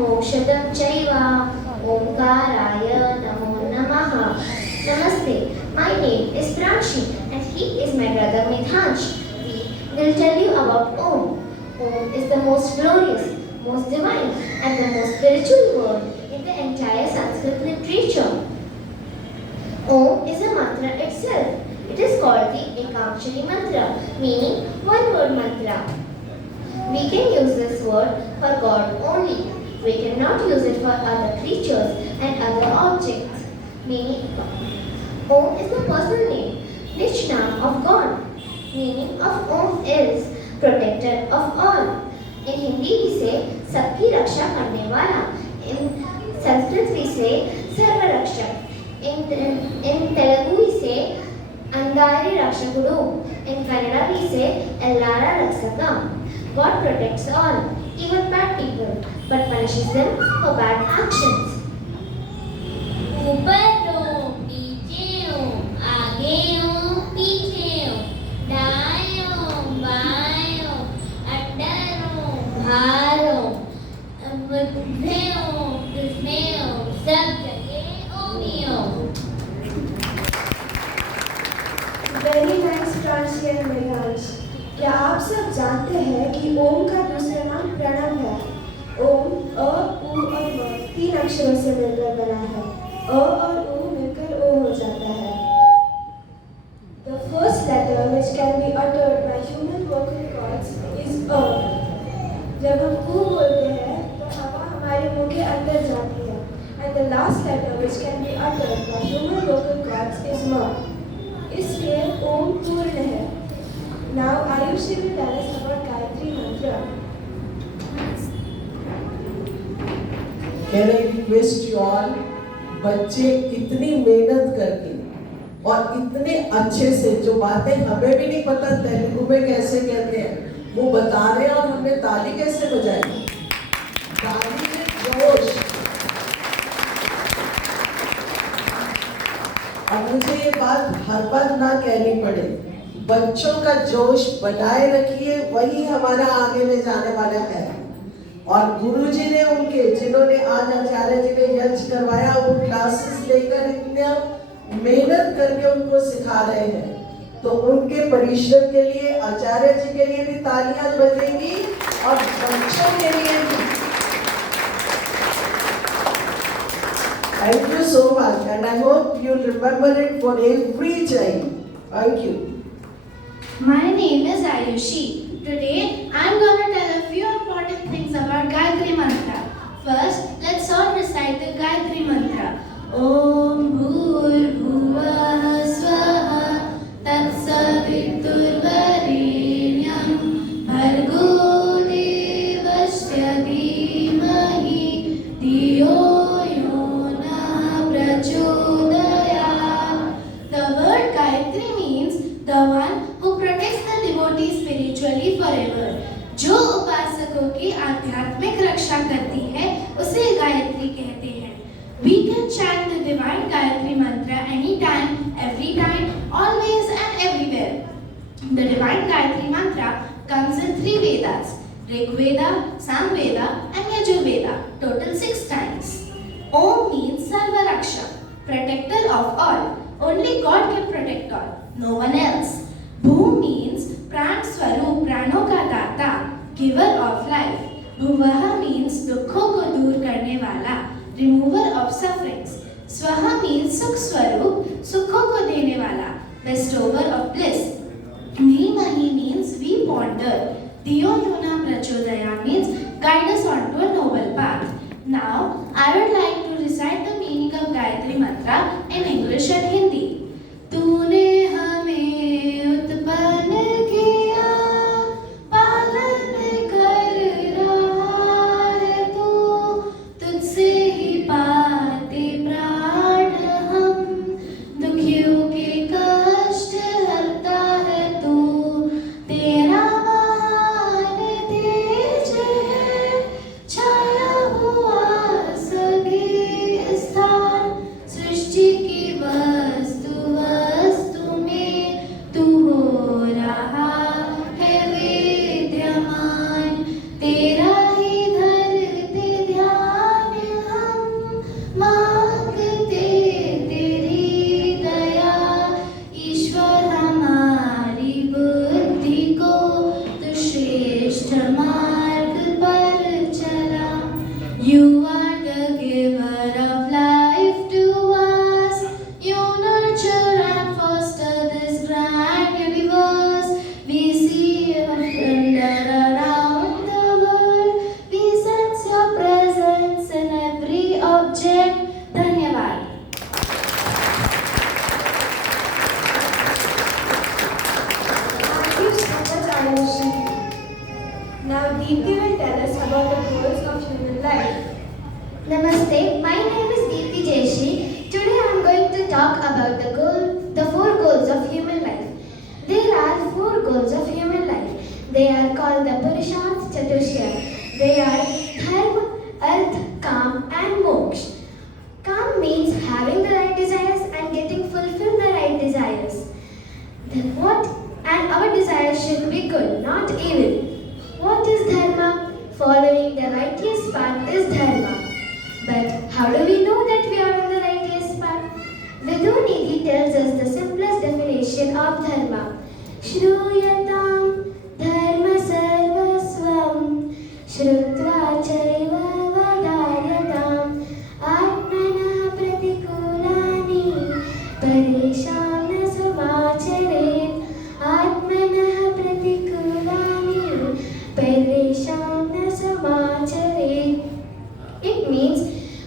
मोक्षदं चैव ओंकाराय नमो नमः. Namaste. My name is Pranshi and he is my brother Midhansh. We will tell you about Om. Om is the most glorious, most divine and the most spiritual word in the entire Sanskrit literature. Om is a mantra itself. It is called the Ekamshari mantra, meaning one word mantra. We can use this word for God only. We cannot use it for other creatures and other objects. Meaning, Om is the personal name, Nishnam of God. Meaning of Om is protector of all. In Hindi we say Sabki Raksha Karne Wala. In Sanskrit we say Sarva Rakshak. In Telugu we say Andari Rakshakudu. In Kannada we say Ellara Raksaka. God protects all, even bad people, but punishes them for bad actions. ऊपर हो, नीचे हो, आगे हो, पीछे हो, दाएं हो, बाएं हो, अंदर हो, बाहर हो, मुझे हो, तुझमें हो, सब जगह ओम ही हो. Very nice translation, Midhansh. क्या आप सब जानते हैं कि ओम का दूसरा नाम प्रणव है? ओम अ, उ और म 3 अक्षरों से मिलकर बना है. अ और उ मिलकर ओ हो जाता है. The first letter which can be uttered by human vocal cords is अ. जब हम उ बोलते हैं तो हवा हमारे मुंह के अंदर जाती है. And the last letter which can be uttered by human vocal cords is म. इसलिए ओम पूर्ण है. Now Ayushi will tell us about Gayatri Mantra. Can I request you all, बच्चे इतनी मेहनत करके और इतने अच्छे से जो बातें हमें भी नहीं पता तेलुगु में कैसे कहते हैं वो बता रहे हैं और हमने ताली कैसे बजाई. ताली में जोश. और मुझे ये बात हर बार ना कहनी पड़े, बच्चों का जोश बनाए रखिए, वही हमारा आगे ले जाने वाला है. और गुरुजी ने उनके जिन्होंने आज आचार्य जी ने यज्ञ करवाया वो क्लासेस लेकर इतने मेहनत करके उनको सिखा रहे हैं, तो उनके परिश्रम के लिए आचार्य जी के लिए भी तालियां बजेंगी और बच्चों के लिए भी. Thank you so much and I hope you'll remember it for every time. Thank you. My name is Ayushi. Today I am going to tell a few important things about Gayatri Mantra. First, let's all recite the Gayatri Mantra. Om Bhur-Bhuvah Swaha Tat-Savitur-Varenyam Bhargo Devasya Dhimahi Dhiyo Yo Nah Prachodayat. The word Gayatri means the one who protects the devotee spiritually forever. जो उपासकों की आध्यात्मिक रक्षा करती है उसे गायत्री कहते हैं. We can chant the divine Gayatri mantra anytime, every time, always and everywhere. The divine Gayatri mantra comes in 3 Vedas: Rig Veda, Sam Veda and Yajur Veda, total 6 times. Om means Sarva Raksha, protector of all. Only God can protect all, no one else. Bhu means Pran Swarup, प्राणों का दाता, giver of life. Bhuvaha means दुखों को दूर करने वाला, remover of sufferings. Swaha means Sukh Swarup, सुखों को देने वाला, bestower of bliss. Dhimahi means we ponder. Dhiyo Yona Prachodaya means guide us onto a noble path. Now, I would like to recite the meaning of Gayatri Mantra in English and Hindi. तूने हमें उत्पन्न किया, पालन कर रहा है तू, तुझसे ही पाते प्राण हम, दुखियों के कष्ट हरता है तू, तेरा Ayushi. Now Deepthi will tell us about the goals of human life. Namaste, my name is Deepthi Jeshi. Today I am going to talk about the four goals of human life. There are four goals of human life. They are called the Purusharth Chaturshya. They are Dharma, Arth, Kam and Moksha. Kam means having the right desires and getting fulfilled the right desires. And our desires should be good, not evil. What is Dharma? Following the righteous path is Dharma. But how do we know that we are on the righteous path? Vidunidhi tells us the simplest definition of Dharma. Shruyatam Dharma Sarvasvam Shrutva Chaiva Vadayatam Atmana Pratikulani Parisham Na Samacharet Atmana Pratikulani Parisham Na Samacharet. It means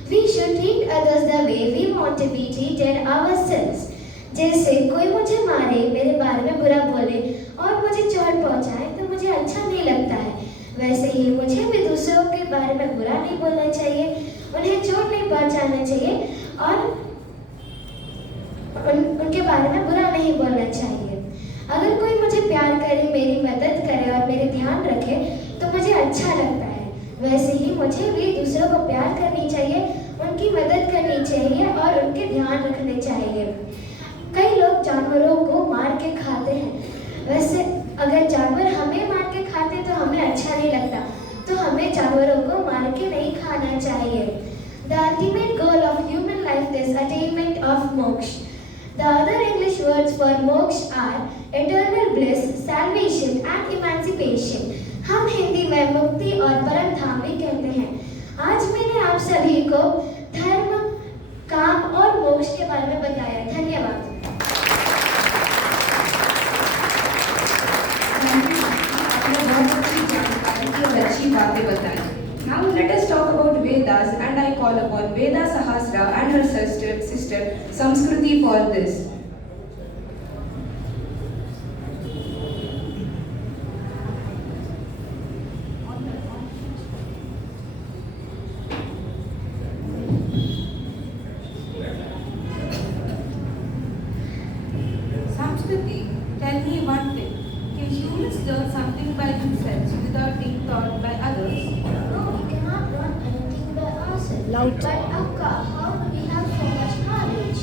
we should treat others the way we want to be treated ourselves. जैसे कोई मुझे मारे, मेरे बारे में बुरा बोले और मुझे चोट पहुंचाए तो मुझे अच्छा नहीं लगता है, वैसे ही मुझे भी दूसरों के बारे में बुरा नहीं बोलना चाहिए, उन्हें चोट नहीं पहुंचाना चाहिए और उनके बारे में बुरा नहीं बोलना चाहिए। अगर कोई मुझे प्यार करे, मेरी मदद करे और मेरे ध्यान रखे तो मुझे अच्छा लगता है, वैसे ही मुझे भी दूसरों को प्यार करनी चाहिए, उनकी मदद करनी चाहिए और उनके ध्यान रखने चाहिए। कई लोग जानवरों को मार के खाते हैं, वैसे अगर जानवर हमें मार के खाते तो हमें अच्छा नहीं लगता, तो हमें जानवरों को मार के नहीं खाना चाहिए। The ultimate goal of human life is attainment of moksha. The other English words for moksha are eternal bliss, salvation and emancipation. हम हिंदी में मुक्ति और परम धाम भी कहते हैं। आज मैंने आप सभी को धर्म, काम और मोक्ष के बारे में बताया। धन्यवाद। आपने बहुत अच्छी जानकारी और अच्छी बातें बताई। Now let us talk about Vedas, and I call upon Veda Sahasra and her sister Samskruti for this. Samskruti, tell me one thing. Can humans learn something by themselves without being taught by others? No, we cannot learn anything by ourselves. But Akka, how do we have so much knowledge?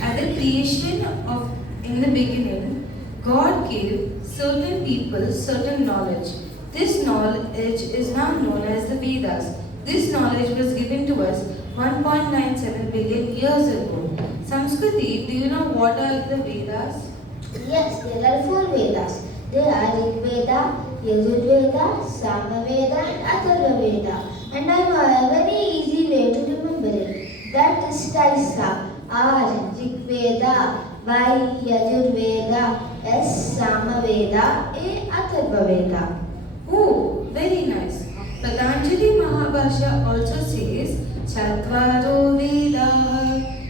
At the creation of in the beginning, God gave certain people certain knowledge. This knowledge is now known as the Vedas. This knowledge was given to us 1.97 billion years ago. Samskruti, do you know what are the Vedas? Yes, there are four Vedas. They are Rig Veda, Yajur Veda, Samaveda and Atharva Veda. And I know a very easy way to remember it. That is Taisa. R. Rig Veda, Y. Yajur Veda, S. Samaveda, A. Atharva Veda. Oh, very nice. Patanjali Mahabhasha also says Chatvaro Vedaha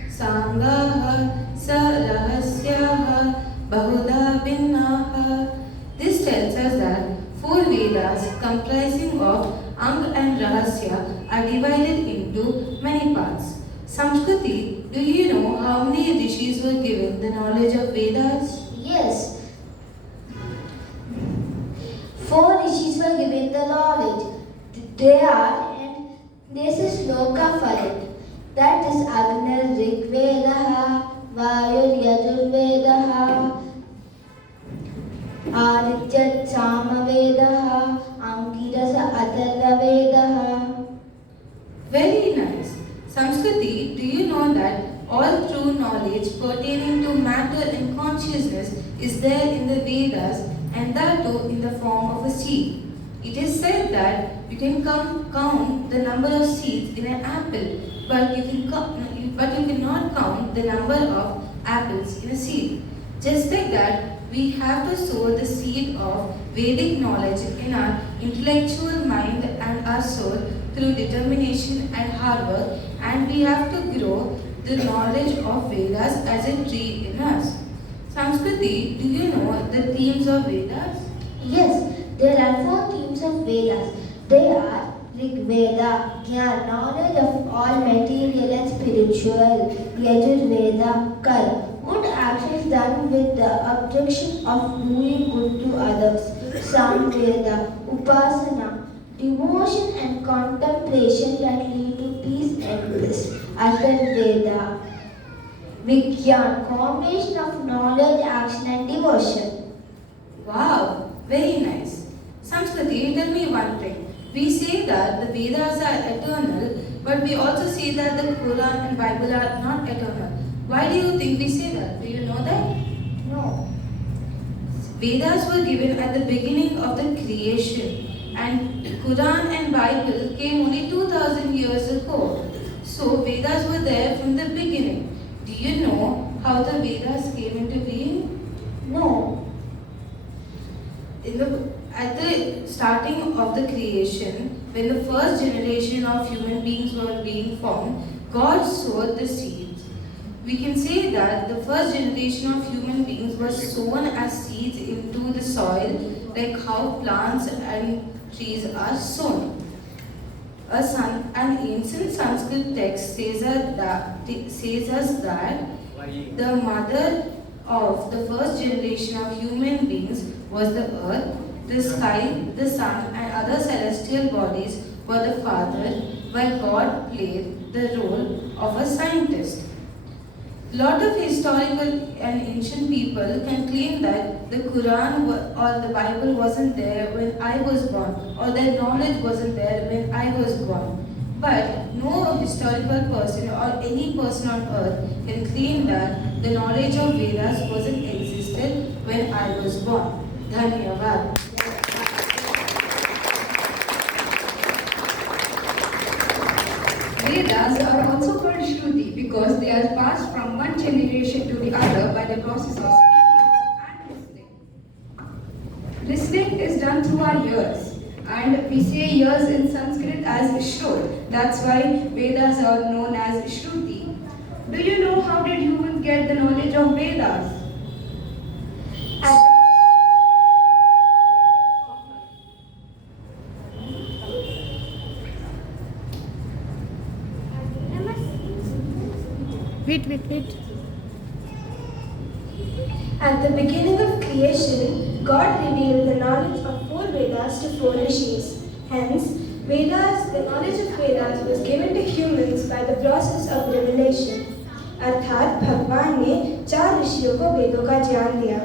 Sangaha Sarahasyaha Bahuda Binnaha. This tells us that four Vedas comprising of Ang and Rahasya are divided into many parts. Samskruti, do you know how many rishis were given the knowledge of Vedas? Yes. 4 rishis were given the knowledge. They are, and this is Loka for it. That is Agnar Rig Vedaha, Vayur Yajur Vedaha, Aditya Sama Vedaha, Angirasa Atharva Vedaha. Very nice. Samskruti, do you know that all true knowledge pertaining to matter and consciousness is there in the Vedas, and that too in the form of a seed? It is said that you can count the number of seeds in an apple, but you cannot count the number of apples in a seed. Just like that, we have to sow the seed of Vedic knowledge in our intellectual mind and our soul through determination and hard work, and we have to grow the knowledge of Vedas as a tree in us. Samskruti, do you know the themes of Vedas? Yes, there are four themes of Vedas. They are Rig Veda, Gyan, knowledge of all material and spiritual. Yajur Veda, Kar, good actions done with the objection of doing good to others. Sam Veda, Upasana, devotion and contemplation that lead to peace and bliss. Athar Veda, Vigyan, combination of knowledge, action and devotion. Wow, very nice. Samskriti, tell me one thing. We say that the Vedas are eternal, but we also say that the Quran and Bible are not eternal. Why do you think we say that? Do you know that? No. Vedas were given at the beginning of the creation, and Quran and Bible came only 2000 years ago. So Vedas were there from the beginning. Do you know how the Vedas came into being? No. At the starting of the creation, when the first generation of human beings were being formed, God sowed the seeds. We can say that the first generation of human beings was sown as seeds into the soil, like how plants and trees are sown. An ancient Sanskrit text says us that the mother of the first generation of human beings was the earth, the sky, the sun, and other celestial bodies were the father, while God played the role of a scientist. Lot of historical and ancient people can claim that the Quran or the Bible wasn't there when I was born, or their knowledge wasn't there when I was born. But no historical person or any person on earth can claim that the knowledge of Vedas wasn't existed when I was born. Dhanyavad. Vedas are also called Shruti because they are passed from one generation to the other by the process of speaking and listening. Listening is done through our ears, and we say ears in Sanskrit as Shrut. That's why Vedas are known as Shruti. Do you know how did humans get the knowledge of Vedas? Wait. At the beginning of creation, God revealed the knowledge of four Vedas to four rishis. Hence, the knowledge of Vedas was given to humans by the process of revelation. अर्थात भगवान ने चार ऋषियों को वेदों का ज्ञान दिया.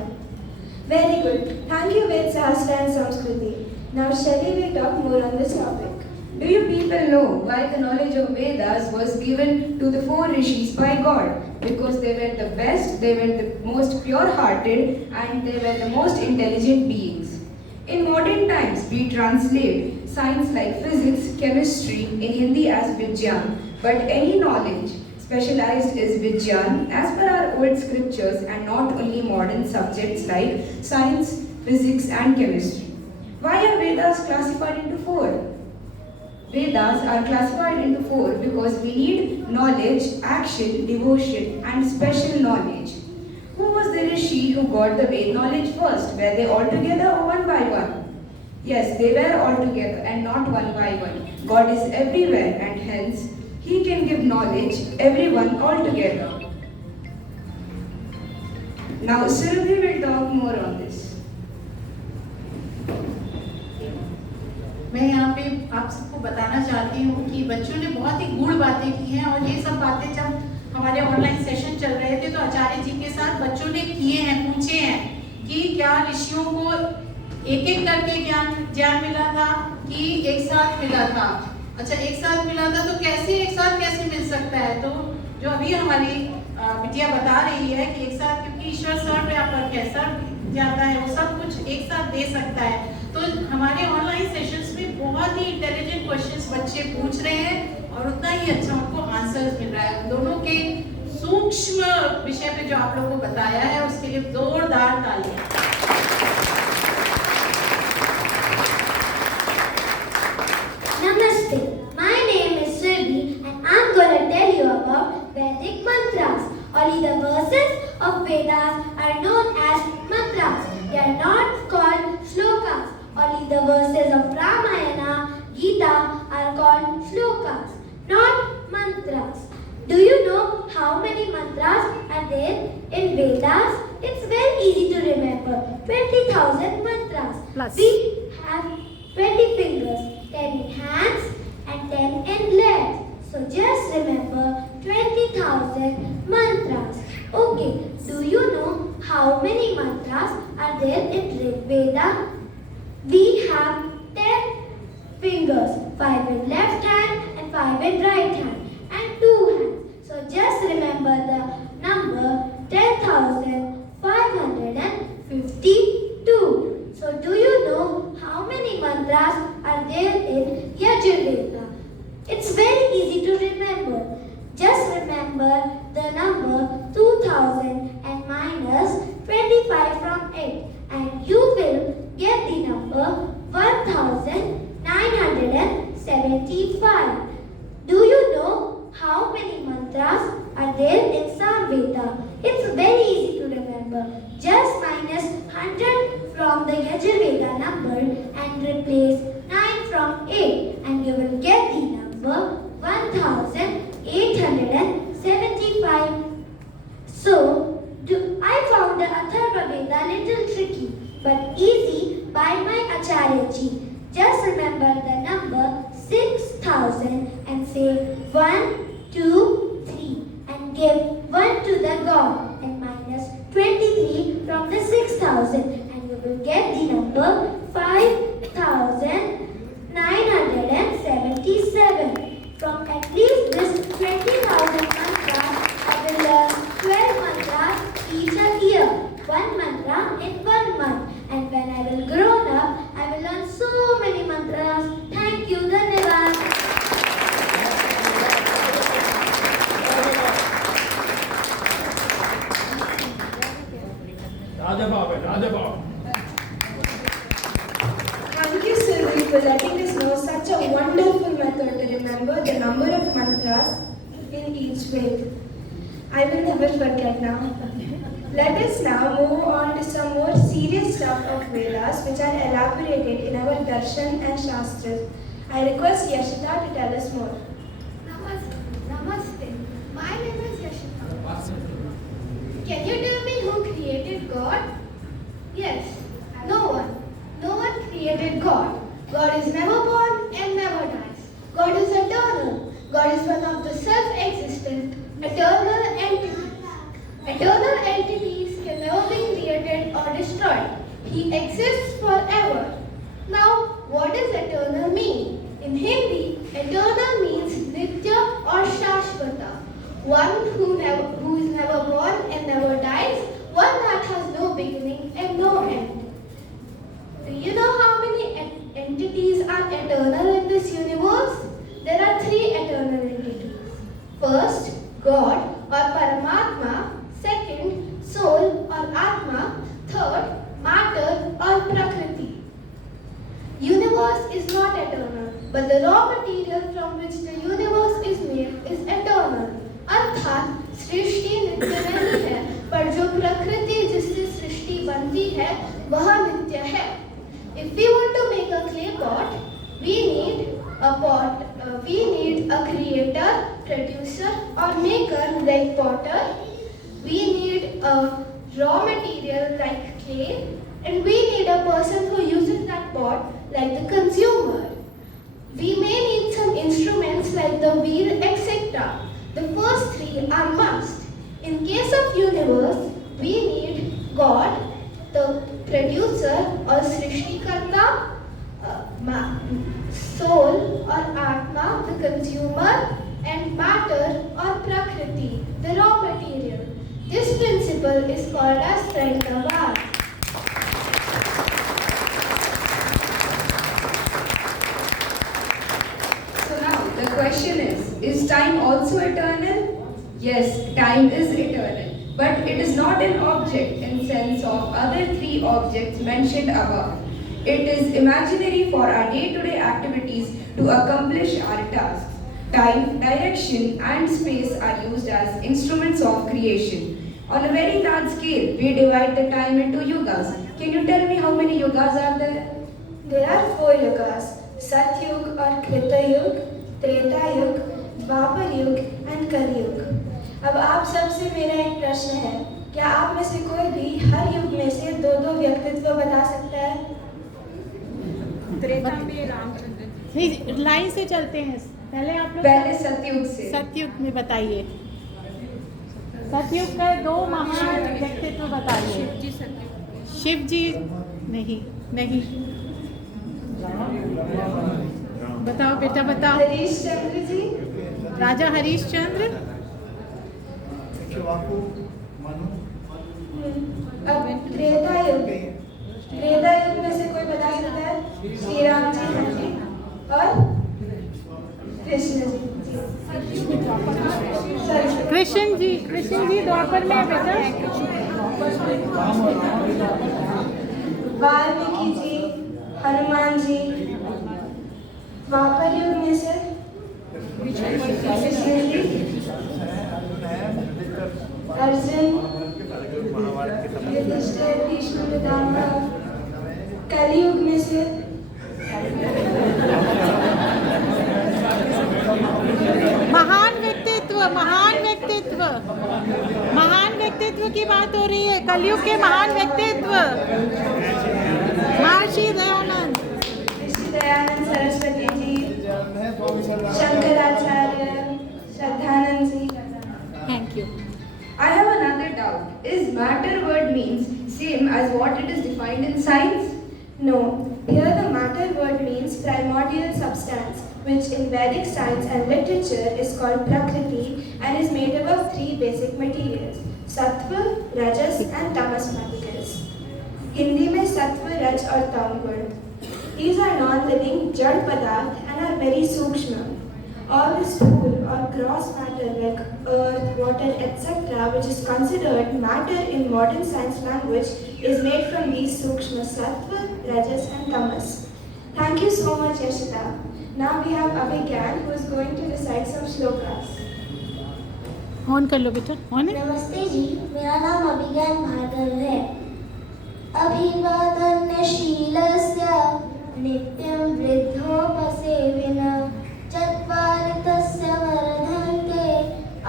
Very good. Thank you, Ved Sahasra and Samskriti. Now, Shelley will talk more on this topic. Do you people know why the knowledge of Vedas was given to the four rishis by God? Because they were the best, they were the most pure-hearted, and they were the most intelligent beings. In modern times, we translate science like physics, chemistry in Hindi as Vigyan, but any knowledge specialized is Vigyan as per our old scriptures and not only modern subjects like science, physics and chemistry. Why are Vedas classified into four? Vedas are classified into four because we need knowledge, action, devotion and special knowledge. Who was the rishi who got the Ved knowledge first? Were they all together or one by one? Yes, they were all together and not one by one. God is everywhere and hence He can give knowledge everyone all together. Now Surabhi will talk more on this. मैं यहाँ पे आप सबको बताना चाहती हूँ कि बच्चों ने बहुत ही गूढ़ बातें की हैं और ये सब बातें जब हमारे ऑनलाइन सेशन चल रहे थे तो आचार्य जी के साथ बच्चों ने किए हैं, पूछे हैं कि क्या ऋषियों को एक एक करके ज्ञान मिला था कि एक साथ मिला था. अच्छा, एक साथ मिला था तो एक साथ कैसे मिल सकता है? तो जो अभी हमारी बिटिया बता रही है कि एक साथ, क्योंकि ईश्वर सर्वव्यापक है, सर्व जाता है, वो सब कुछ एक साथ दे सकता है. तो हमारे ऑनलाइन सेशंस में बहुत ही इंटेलिजेंट क्वेश्चंस बच्चे पूछ रहे हैं और उतना ही अच्छा उनको आंसर्स मिल रहा है. दोनों के सूक्ष्म विषय पे जो आप लोगों को बताया है उसके लिए जोरदार तालियां. Namaste. My name is Surbi and I'm gonna tell you about Vedic mantras. Only the verses of Vedas are known as mantras. They are not called slokas. the verses of Ramayana, Gita are called shlokas, not mantras. Do you know how many mantras are there in Vedas? It's very easy to remember. 20,000 mantras. We have 20 fingers, 10 in hands and 10 in legs. So just remember 20,000 mantras. Okay, do you know how many mantras are there in Rig Veda? We have 10 fingers, 5 in left hand and 5 in right hand and 2 hands. So just remember the number 10,552. So do you know how many mantras are there in Yajurveda? It's very easy to remember. Just remember the number 2000 and minus 25 from it and you will get the number 1975. Do you know how many mantras are there in Samveda? It's very easy to remember. Just minus 100 from the Yajurveda number and replace 9 from 8 and you will get the number 1875. So, I found the Atharva Veda little tricky but easy by my Acharya ji. Just remember the number 6,000 and say 1, 2, 3 and give 1 to the God and minus 23 from the 6,000 and you will get the number 5,977. From at least this 20,000 mantras, I will learn 12 mantras each a year, 1 mantra in 1 month. And when I will grow up, I will learn so many mantras. Thank you, Dhanyavad. Thank you, Sylvie, for letting us know such a wonderful method to remember the number of mantras in each Ved. I will never forget now. Let us now move on to some more serious stuff of Vedas which are elaborated in our Darshan and Shastras. I request Yashita to tell us more. Namaste. My name is Yashita. Can you tell me who created God? Yes, no one. No one created God. God is never born and never dies. God is eternal. God is one of the self-existent, eternal entities. Eternal entities can never be created or destroyed. He exists forever. Now, what does eternal mean? In Hindi, eternal means Nitya or Shashvata. One who is never born and never dies. One that has no beginning and no end. Do you know how many entities are eternal in this universe? There are 3 eternal entities. First, God or Paramatma. Second, soul or Atma. Third, matter or Prakriti. Universe is not eternal, but the raw material from which the universe is made is eternal. अर्थात सृष्टि नित्य नहीं है, पर जो प्रकृति जिससे सृष्टि बनती है वह नित्य है. If we want to make a clay pot, we need a creator, producer or maker like potter. We need a raw material like clay, and we need a person who uses that pot like the consumer. We may need some instruments like the wheel, etc. The first 3 are must. In case of universe, we need God, the producer or Srishtikarta, soul or Atma, the consumer, and matter or Prakriti, the raw material. This principle is called as Traitavad. So now the question is time also eternal? Yes, time is eternal, but it is not an object in sense of other 3 objects mentioned above. It is imaginary for our day-to-day activities to accomplish our tasks. Time, direction and space are used as instruments of creation. On a very large scale, we divide the time into yugas. Can you tell me how many yugas are there? There are 4 yugas, Satyug or Krita Yug, Treta Yug, Dwapar Yug and Kali Yug. अब आप सबसे मेरा एक प्रश्न है, क्या आप में से कोई भी हर युग में से 2-2 व्यक्तित्व बता सकता है? त्रेता में रामचंद्र नहीं, लाइन से चलते हैं। पहले आप लोग पहले सतयुग से। सतयुग में बताइए। सतयुग के 2 महान व्यक्तित्व बताइए। शिव जी नहीं नहीं बताओ बेटा बताओ। हरीश चंद्र जी, राजा हरीश चंद्र। अब त्रेता युग में से कोई बता सकता है? श्री राम जी और कृष्ण जी। कृष्ण जी द्वापर में है बेटा। वाल्मीकि जी, हनुमान जी। द्वापर युग में से कृष्ण जी, अर्जुन, युधिष्ठिर, भीष्म पितामह। कलयुग में से महान व्यक्तित्व की बात हो रही है। कलयुग के महान व्यक्तित्व Maharshi Dayanand, Rishi Dayanand Saraswati ji, Shankaracharya, Shraddhanand ji. Thank you. I have another doubt. Is matter word means same as what it is defined in science? No, here the matter word means primordial substance, which in Vedic science and literature is called Prakriti and is made up of 3 basic materials, Sattva, Rajas and Tamas particles. Hindi में सत्व, रज और तम गुण. These are non-living जड़ पदार्थ and are very सूक्ष्म. All the stool or gross matter like earth, water, etc., which is considered matter in modern science language, is made from these sukshma sattva, rajas and tamas. Thank you so much, Yashita. Now we have Abhigyan who is going to recite some shlokas. On कर लो बेटा। On है। नमस्ते जी, मेरा नाम अभिज्ञान भार्गव है। अभिवादनशीलस्य नित्यं वृद्धोपसेविनः चत्वारि तस्य वर्धन्ते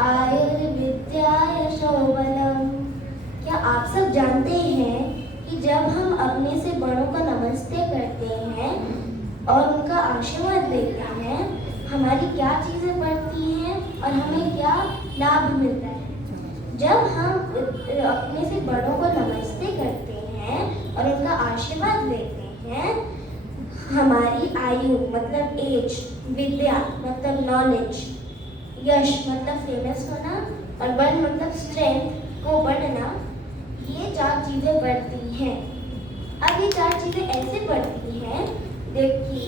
आयुर्विद्याय शोभनम्। क्या आप सब जानते हैं कि जब हम अपने से बड़ों को नमस्ते करते हैं और उनका आशीर्वाद लेते हैं, हमारी क्या चीज़ें बढ़ती हैं और हमें क्या लाभ मिलता है। जब हम अपने से बड़ों को नमस्ते करते हैं और उनका आशीर्वाद लेते हैं, हमारी आयु मतलब एज, विद्या मतलब नॉलेज, यश मतलब फेमस होना और बल मतलब स्ट्रेंथ को बढ़ना, ये 4 चीज़ें बढ़ती हैं। अब ये 4 चीज़ें ऐसे बढ़ती हैं कि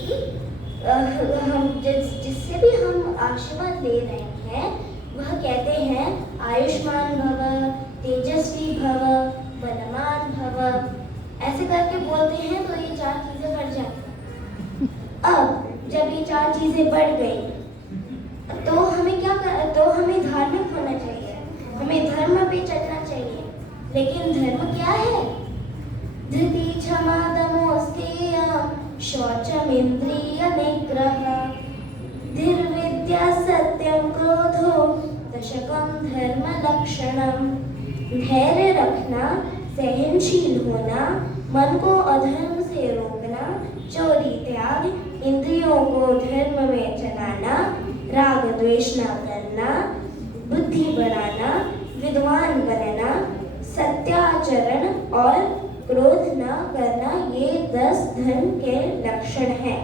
हम जिससे भी हम आशीर्वाद ले रहे हैं वह कहते हैं आयुष्मान भव, तेजस्वी भव, बलवान भव, ऐसे करके बोलते हैं तो ये 4 चीज़ें बढ़ जाती हैं। अब जब ये 4 चीज़ें बढ़ गई तो हमें धार्मिक होना चाहिए, हमें धर्म पे चलना चाहिए। लेकिन धर्म क्या है? धृति क्षमा दमो स्तेयं शौचमिंद्रिय निग्रह धीर्विद्या सत्यम क्रोधो दशकम धर्म लक्षणम। धैर्य रखना, सहनशील होना, मन को अधर्म से रोकना, चोरी त्याग, इंद्रियों को धर्म में चलाना, राग द्वेष न करना, बुद्धि बढ़ाना, विद्वान बनना, सत्याचरण और क्रोध न करना, ये 10 धर्म के लक्षण हैं।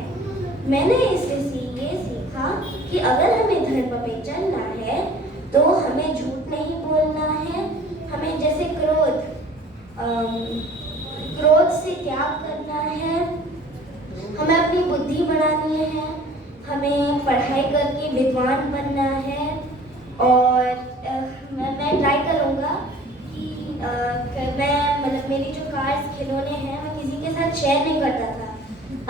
मैंने इससे ये सीखा कि अगर हमें धर्म पे चलना है तो हमें झूठ नहीं बोलना है, हमें जैसे क्रोध से त्याग करना है, हमें अपनी बुद्धि बढ़ानी है, हमें पढ़ाई करके विद्वान बनना है। और मैं ट्राई करूँगा कि मैं मतलब मेरी जो कार्स खिलौने हैं मैं किसी के साथ शेयर नहीं करता था।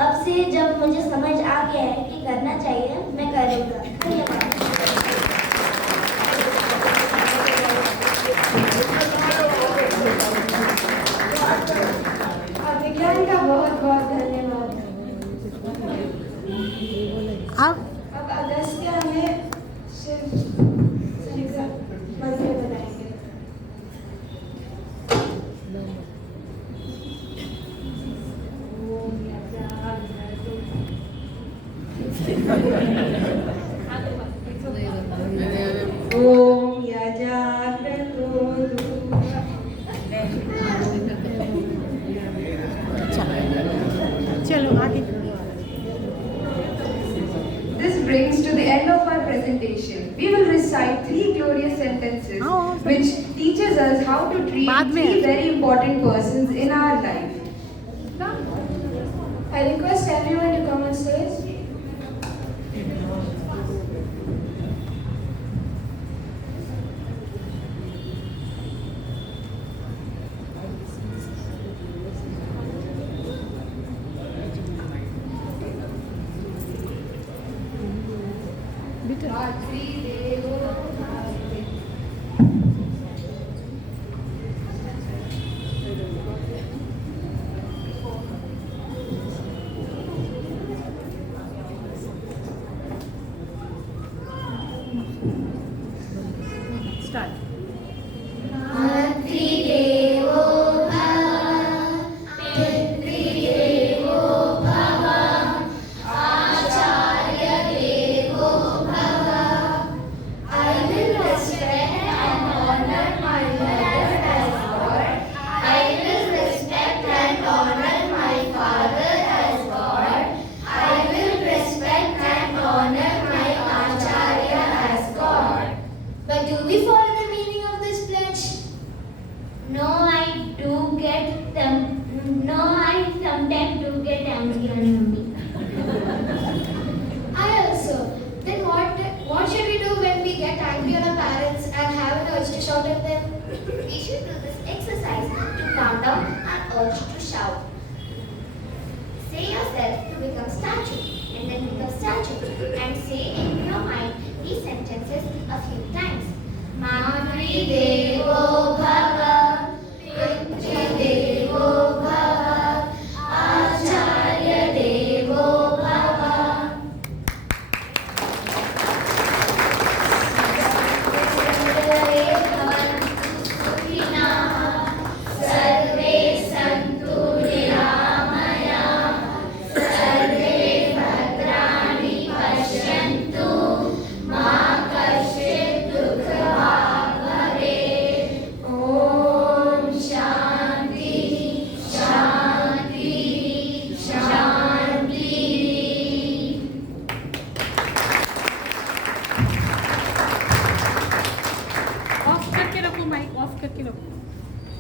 अब से जब मुझे समझ आ गया है कि करना चाहिए, मैं करूँगा। धन्यवाद। अभिज्ञान का बहुत बहुत धन्यवाद। अब अगस्त्य हमें शिव जी का मंत्र बताएंगे। ओम यजाग्रतो चलो आगे। This brings to the end of our presentation. We will recite 3 glorious sentences which teaches us how to treat 3 very important persons in our life. I request everyone to come on stage. Start. मातृदेवो भव, पितृदेवो भव, आचार्य देवो भव। I will respect and honor my mother as God. I will respect and honor my father as God. I will respect and honor my acharya as God. But do we follow the meaning of this pledge? No, I sometimes do get angry on me. I also. Then what should we do when we get angry on our parents and have an urge to shout at them? We should do this exercise to calm down our urge to shout. Say yourself to become statue and then become statue and say in your mind these sentences a few times. Matri-devo bhava, Pitri-devo bhava, Acharya-devo bhava. सर्वे सन्तु निरामयाः, सर्वे भद्राणि पश्यन्तु, मा कश्चित् दुःखभाग् भवेत्। ॐ शान्ति शान्ति शान्ति। Of करके रखो, mic off करके रखो।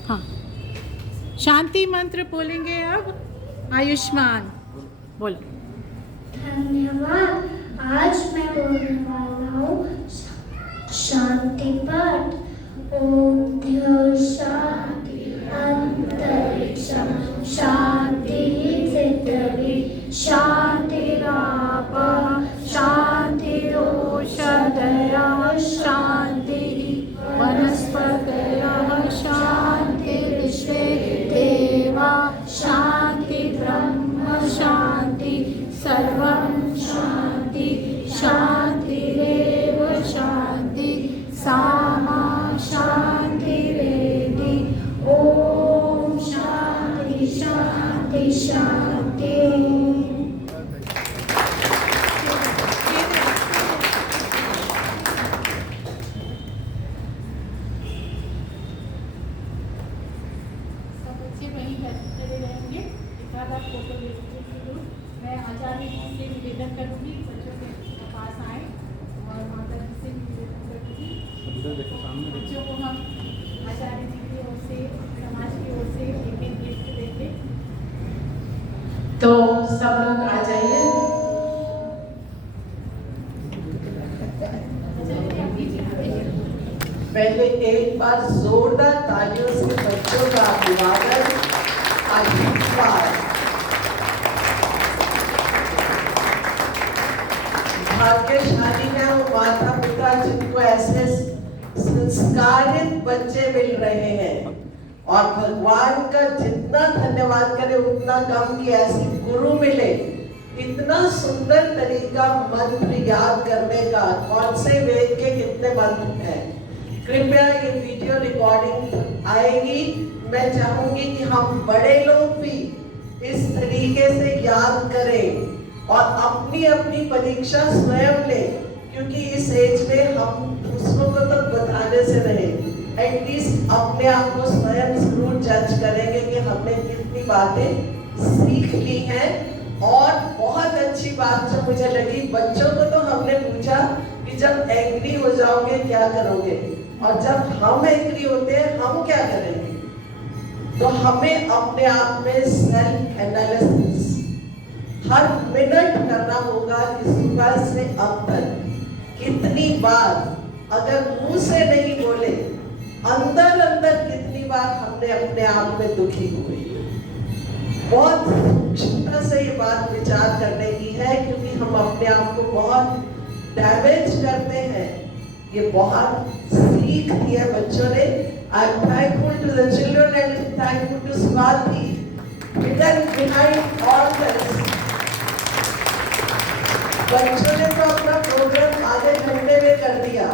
हाँ, शांति मंत्र बोलेंगे अब। आयुष्मान बोलो। धन्यवाद। आज मैं बोलने वाला हूँ शांति पाठ। ओम द्यौ शांति अंतरिक्षं शांति पृथिवी शांतिरापः शांतिरोषधयः शांतिः वनस्पतयः शांतिर्विश्वे देवा शांति ब्रह्म शांति सर्वं शांति शांतिरेव शांति सामा शांतिरेधि। ओम शांति शांति शांति। सब बच्चे वहीं खड़े रहेंगे। एक आधा फोटो ले लीजिए। मैं आचार्य जी से निवेदन करूँगी बच्चों के पास आए और माता जी से निवेदन करूँगी बच्चों को हम आचार्य जी की ओर से समाज की ओर से एक गिफ्ट देंगे। तो सब लोग आ जाइए। पहले एक बार जोरदार तालियों से बच्चों का अभिवादन आशीर्वाद। भाग्यशाली है वो माता पिता जिनको ऐसे संस्कारित बच्चे मिल रहे हैं और भगवान का जितना धन्यवाद करें उतना कम कि ऐसे गुरु मिले इतना सुंदर तरीका मंत्र याद करने का, कौन से वेद के कितने मंत्र हैं। कृपया ये वीडियो रिकॉर्डिंग आएगी, मैं चाहूंगी कि हम बड़े लोग भी इस तरीके से याद करें और अपनी अपनी परीक्षा स्वयं लें, क्योंकि इस एज में हम दूसरों को तो बताने से रहे, एटलीस्ट अपने आप को स्वयं जरूर जज करेंगे कि हमने कितनी बातें सीख ली हैं। और बहुत अच्छी बात जो मुझे लगी, बच्चों को तो हमने पूछा कि जब एंग्री हो जाओगे क्या करोगे, और जब हम एंग्री होते हैं हम क्या करेंगे। तो हमें अपने आप में सेल्फ एनालिसिस हर मिनट करना होगा कि सुबह से अब तक कितनी बार, अगर मुंह से नहीं बोले, अंदर अंदर कितनी बार हमने अपने आप में दुखी हुए। बहुत सूक्ष्मता से ये बात विचार करने की है, क्योंकि हम अपने आप को बहुत डैमेज करते हैं। ये बहुत सीख दी है बच्चों ने। I am thankful to the children and thankful to Swati behind all this. बच्चों ने तो अपना प्रोग्राम आधे घंटे में कर दिया।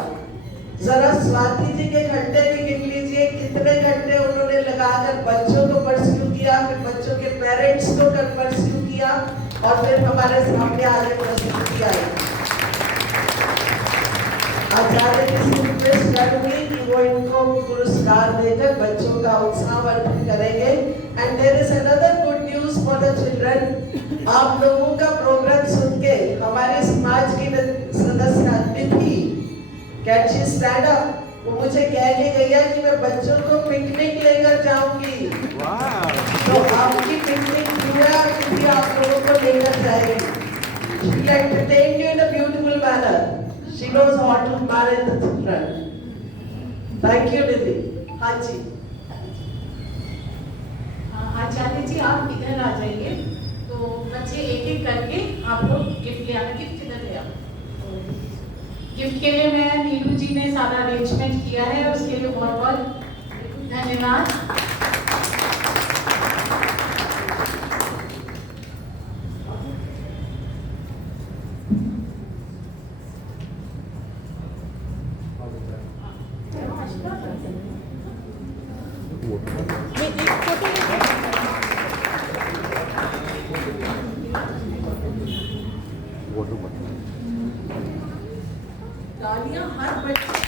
जरा स्वाति जी के घंटे भी गिन लीजिए, कितने घंटे उन्होंने लगाकर बच्चों को परस्यू किया, फिर बच्चों के पेरेंट्स को परस्यू किया, और फिर हमारे सामने आगे प्रस्तुति आई। आचार्य जी से रिक्वेस्ट करूंगी कि वो इनको पुरस्कार देकर बच्चों का उत्साहवर्धन करेंगे। And there is another good news for the children. आप लोगों का प्रोग्राम सुन के हमारे समाज की सदस्य निधि, कैन शी स्टैंड अप, वो मुझे कह के गई है कि मैं बच्चों को पिकनिक लेकर जाऊंगी। तो आपकी पिकनिक पूरा निधि आप लोगों को लेकर जाएगी। She will entertain you in a beautiful manner. She knows how to manage the children. Thank you, Nidhi. हाँ जी। आचार्य जी आप इधर आ जाइए, तो बच्चे एक एक करके आप लोग गिफ्ट ले आना। गिफ्ट किधर ले आओ। गिफ्ट के लिए मैं नीलू जी ने सारा अरेंजमेंट किया है, उसके लिए बहुत बहुत धन्यवाद। तालियां हर बच्चे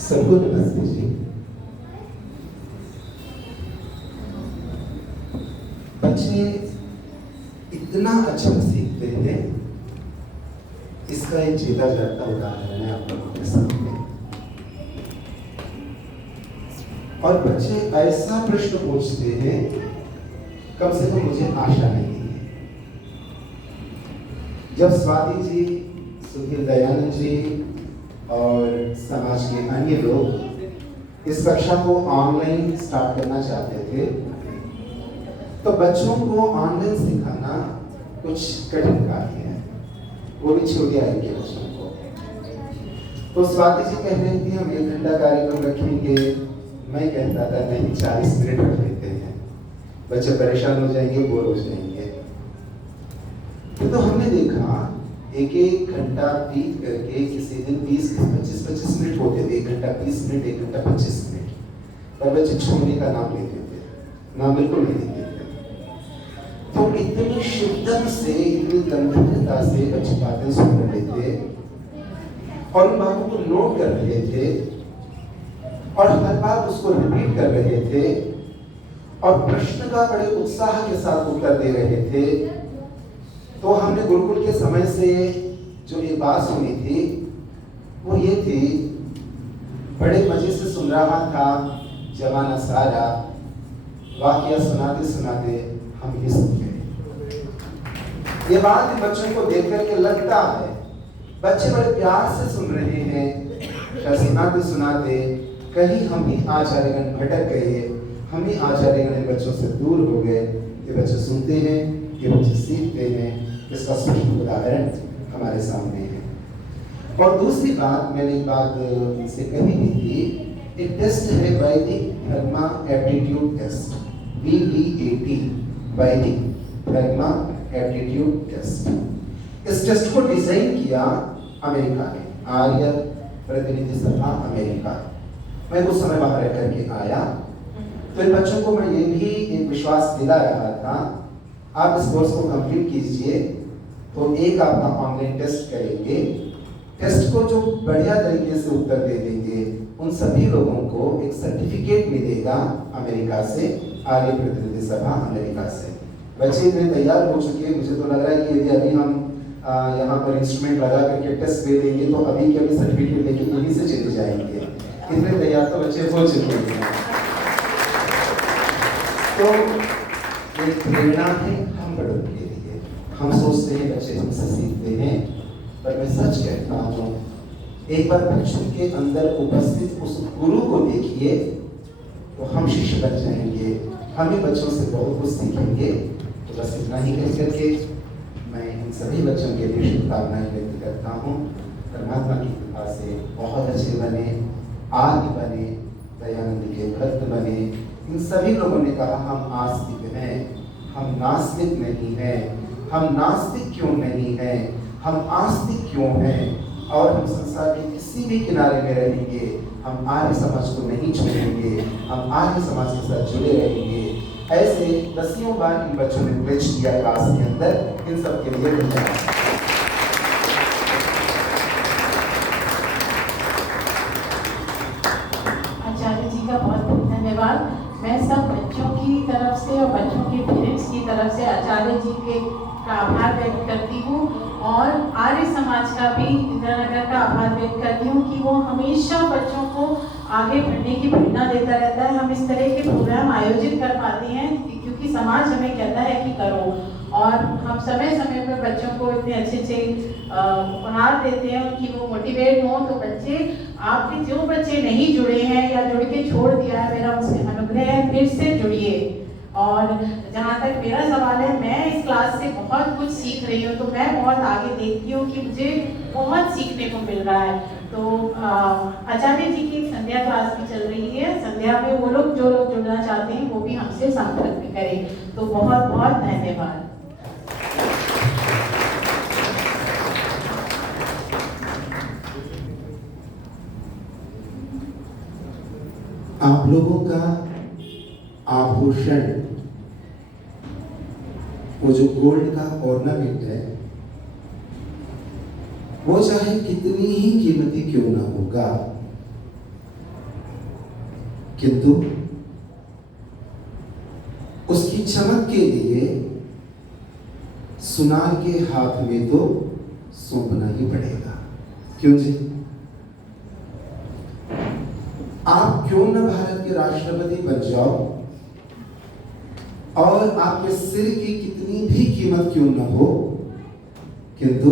सबको नमस्ते जी। बच्चे इतना अच्छा सीखते हैं, इसका एक जीता जागता उदाहरण है आप लोगों के सामने। और बच्चे ऐसा प्रश्न पूछते हैं, कम से कम मुझे आशा नहीं है। जब स्वाति जी, सुधीर दयानंद जी और समाज के अन्य लोग इस कक्षा को ऑनलाइन स्टार्ट करना चाहते थे, तो बच्चों को ऑनलाइन सिखाना कुछ कठिन कार्य है, वो भी छोटी आयु के बच्चों को। तो स्वाति जी कह रही थी हम 1 घंटा कार्यक्रम रखेंगे, मैं कहता था नहीं 40 मिनट रख लेते हैं, बच्चे परेशान हो जाएंगे, बोर हो जाएंगे। तो हमने देखा 1 घंटा बीत करके किसी दिन 20-25 मिनट होते थे, 1 घंटा 20 मिनट, 1 घंटा 25 मिनट, पर बच्चे छोड़ने का नाम लेते थे, नाम बिल्कुल नहीं लेते थे। तो इतनी शिद्दत से, इतनी गंभीरता से बच्चे बातें सुन रहे थे और उन बातों को नोट कर रहे थे और हर बार उसको रिपीट कर रहे थे और प्रश्न का बड़े उत्साह के साथ उत्तर दे रहे थे। तो हमने गुरुकुल के समय से जो ये बात सुनी थी वो ये थी, बड़े मजे से सुन रहा था जमाना सारा, वाकया सुनाते सुनाते हम ही सुन गए। ये बात बच्चों को देख करके लगता है बच्चे बड़े प्यार से सुन रहे हैं, सुनाते सुनाते कहीं हम ही आचार्यगण भटक गए, हम ही आचार्यगण बच्चों से दूर हो गए। ये बच्चे सुनते हैं, ये बच्चे सीखते हैं, इसका स्पष्ट उदाहरण हमारे सामने है। और दूसरी बात, मैंने एक बात इनसे कही नहीं थी, एक टेस्ट है वैदिक धर्मा एप्टीट्यूड टेस्ट, VDAT, वैदिक धर्मा एप्टीट्यूड टेस्ट। इस टेस्ट को डिजाइन किया अमेरिका ने, आर्य प्रतिनिधि सभा अमेरिका। मैं उस समय बाहर रह करके आया, तो इन बच्चों को मैं ये भी एक विश्वास दिला रहा था, आप इस कोर्स को कंप्लीट कीजिए तो एक आपका ऑनलाइन टेस्ट करेंगे, टेस्ट को जो बढ़िया तरीके से उत्तर दे देंगे उन सभी लोगों को एक सर्टिफिकेट मिलेगा अमेरिका से, आर्य प्रतिनिधि सभा अमेरिका से। बच्चे इतने तैयार हो चुके हैं, मुझे तो लग रहा है कि यदि अभी हम यहाँ पर इंस्ट्रूमेंट लगा करके टेस्ट दे देंगे तो अभी के अभी सर्टिफिकेट लेके यहीं से चले जाएंगे, इतने तैयार तो बच्चे हो चुके हैं। तो एक प्रेरणा है हम बड़ों के लिए, हम सोचते हैं बच्चे हमसे सीखते हैं, पर मैं सच कहता हूँ एक बार बच्चों के अंदर उपस्थित उस गुरु को देखिए तो हम शिष्य बन जाएंगे, हम ही बच्चों से बहुत कुछ सीखेंगे। तो बस इतना ही कह करके मैं इन सभी बच्चों के लिए शुभकामनाएं व्यक्त करता हूँ। परमात्मा की कृपा से बहुत अच्छे बने, आदि बने, दयानंद के भक्त बने। इन सभी लोगों ने कहा हम आस्तिक हैं, हम नास्तिक नहीं हैं। हम नास्तिक क्यों नहीं हैं, हम आस्तिक क्यों हैं, और हम संसार के किसी भी किनारे में रहेंगे, हम आर्य समाज को नहीं छोड़ेंगे, हम आर्य समाज के साथ जुड़े रहेंगे। ऐसे दसियों बार इन बच्चों ने प्लेज किया क्लास के अंदर। इन सब के लिए धन्यवाद। आचार्य जी का बहुत बहुत धन्यवाद। मैं सब बच्चों की तरफ से और बच्चों के पेरेंट्स की तरफ से आचार्य जी के का आभार व्यक्त करती हूँ और आर्य समाज का भी इंदिरानगर का आभार व्यक्त करती हूँ कि वो हमेशा बच्चों को आगे बढ़ने की प्रेरणा देता रहता है। हम इस तरह के प्रोग्राम आयोजित कर पाते हैं क्योंकि समाज हमें कहता है कि करो, और हम समय समय पर बच्चों को इतने अच्छे उपहार देते हैं उनकी वो मोटिवेट हो। तो बच्चे, आपके जो बच्चे नहीं जुड़े हैं या जुड़ के छोड़ दिया है, मेरा उनसे अनुग्रह है फिर से जुड़िए। और जहाँ तक मेरा सवाल है, मैं इस क्लास से बहुत कुछ सीख रही हूँ, तो मैं बहुत आगे देखती हूँ कि मुझे बहुत सीखने को मिल रहा है। तो आचार्य जी की संध्या क्लास भी चल रही है, संध्या में वो लोग जो लोग जुड़ना चाहते हैं वो भी हमसे संपर्क करें। तो बहुत बहुत धन्यवाद। आप लोगों का आभूषण, वो जो गोल्ड का ऑर्नामेंट है, वो चाहे कितनी ही कीमती क्यों ना होगा, किंतु उसकी चमक के लिए सुनार के हाथ में तो सौंपना ही पड़ेगा। क्यों जी? आप क्यों न भारत के राष्ट्रपति बन जाओ और आपके सिर की कितनी भी कीमत क्यों न हो, किंतु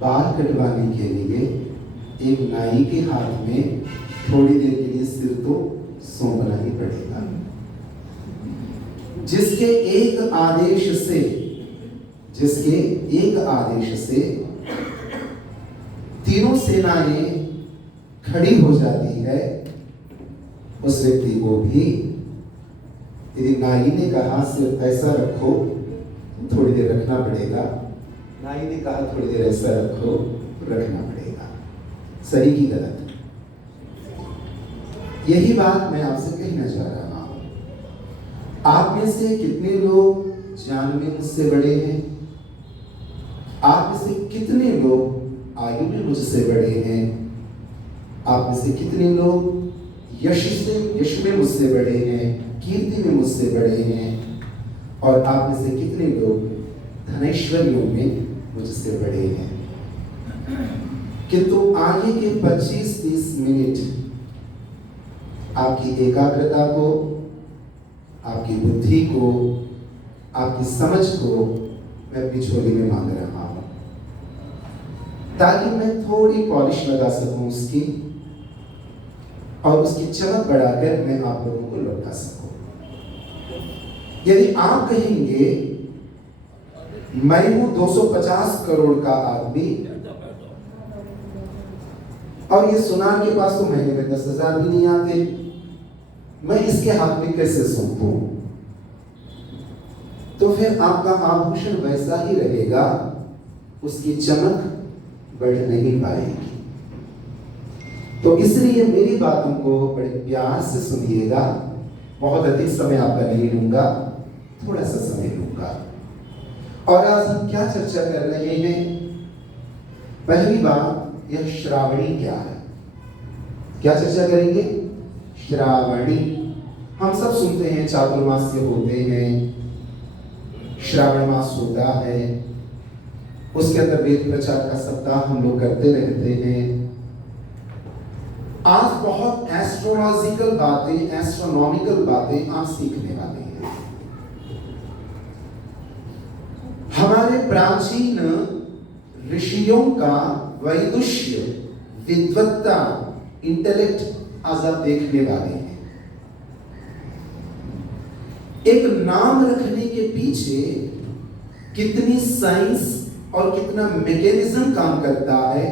बाल कटवाने के लिए एक नाई के हाथ में थोड़ी देर के लिए सिर तो सौंपना ही पड़ेगा। जिसके एक आदेश से जिसके एक आदेश से तीनों सेनाएं खड़ी हो जाती है, उस व्यक्ति को भी यदि नाई ने कहा सिर्फ ऐसा रखो, थोड़ी देर रखना पड़ेगा, नाई ने कहा थोड़ी देर ऐसा रखो, रखना पड़ेगा। सही की गलत? यही बात मैं आपसे कहना चाह रहा हूं। आप में से कितने लोग जान में मुझसे बड़े हैं? आप में से कितने लोग आयु में मुझसे बड़े हैं? आप में से कितने लोग यश में मुझसे बड़े हैं, कीर्ति में मुझसे बड़े हैं? और आप में से कितने लोग धनैश्वर्यों में मुझसे बड़े हैं? किंतु आगे के 25-30 मिनट आपकी एकाग्रता को, आपकी बुद्धि को, आपकी समझ को मैं अपनी झोली में मांग रहा हूं, ताकि मैं थोड़ी पॉलिश लगा सकूं उसकी, और उसकी चमक बढ़ाकर मैं आप लोगों को लौटा सकूं। यदि आप कहेंगे मैं हूं 250 करोड़ का आदमी और ये सुनार के पास तो महीने में 10,000 भी नहीं आते, मैं इसके हाथ में कैसे सौंपूं? तो फिर आपका आभूषण वैसा ही रहेगा, उसकी चमक बढ़ नहीं पाएगी। तो इसलिए मेरी बातों को बड़े प्यार से सुनिएगा। बहुत अधिक समय आपका नहीं लूंगा, थोड़ा सा समय लूंगा। और आज हम क्या चर्चा कर रहे हैं? पहली बात, यह श्रावणी क्या है? क्या चर्चा करेंगे? श्रावणी। हम सब सुनते हैं चातुर्मास्य होते हैं, श्रावण मास होता है, उसके अंदर वेद प्रचार का सप्ताह हम लोग करते रहते हैं। आज बहुत एस्ट्रोलॉजिकल बातें, एस्ट्रोनॉमिकल बातें आप सीखने वाले हैं। हमारे प्राचीन ऋषियों का वैदुष्य, विद्वत्ता, इंटेलेक्ट आज आप देखने वाले हैं। एक नाम रखने के पीछे कितनी साइंस और कितना मैकेनिज्म काम करता है,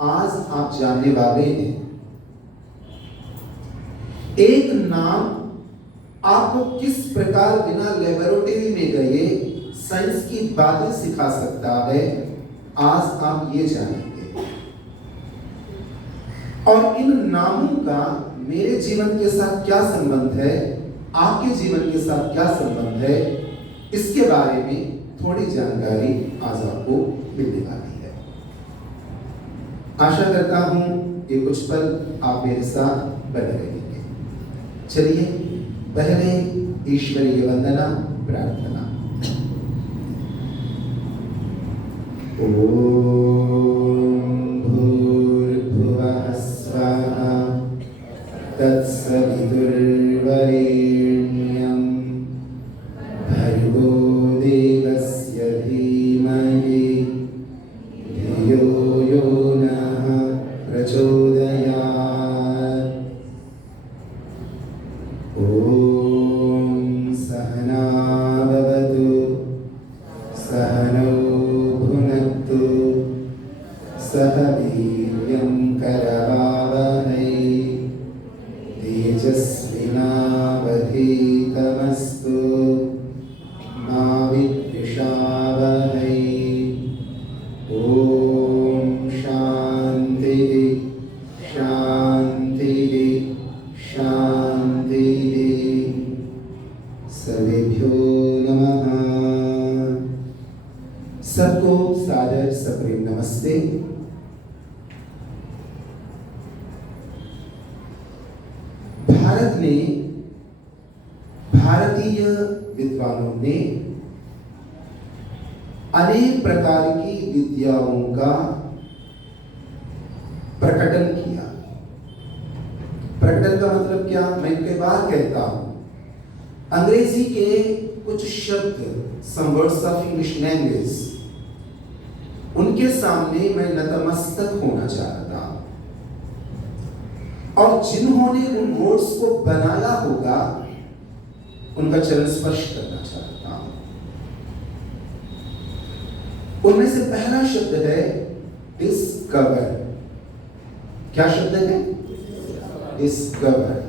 आज आप जानने वाले हैं। एक नाम आपको किस प्रकार बिना लेबोरेटरी में गए साइंस की बातें सिखा सकता है, आज आप ये जानेंगे। और इन नामों का मेरे जीवन के साथ क्या संबंध है, आपके जीवन के साथ क्या संबंध है, इसके बारे में थोड़ी जानकारी आज आपको मिलने वाली है। आशा करता हूं कि कुछ पल आप मेरे साथ बने रहेंगे। चलिए पहले ईश्वरीय वंदना, प्रार्थना। भूर्भुवः स्वः तत्सवितुर्वरेण्यं भर्गो देवस्य धीमहि धियो यो नः प्रचोदयात्। ॐ सहना भवतु, सहनौ भुनक्तु, सह वीर्यं करवावहै, तेजस्विनावधीतमस्तु मा विद्विषावहै। ॐ शान्तिः शान्तिः शान्तिः। सर्वेभ्यो नमः। सबको सादर सप्रेम नमस्ते। भारत ने, भारतीय विद्वानों ने अनेक प्रकार की विद्याओं का प्रकटन किया। प्रकटन का मतलब क्या? मैं कई बार कहता हूं, अंग्रेजी के कुछ शब्द, some words of English language, उनके सामने मैं नतमस्तक होना चाहता हूं। और जिन्होंने उन वर्ड्स को बनाया होगा, उनका चरण स्पर्श करना चाहता हूं। उनमें से पहला शब्द है डिस्कवर। क्या शब्द है? डिस्कवर।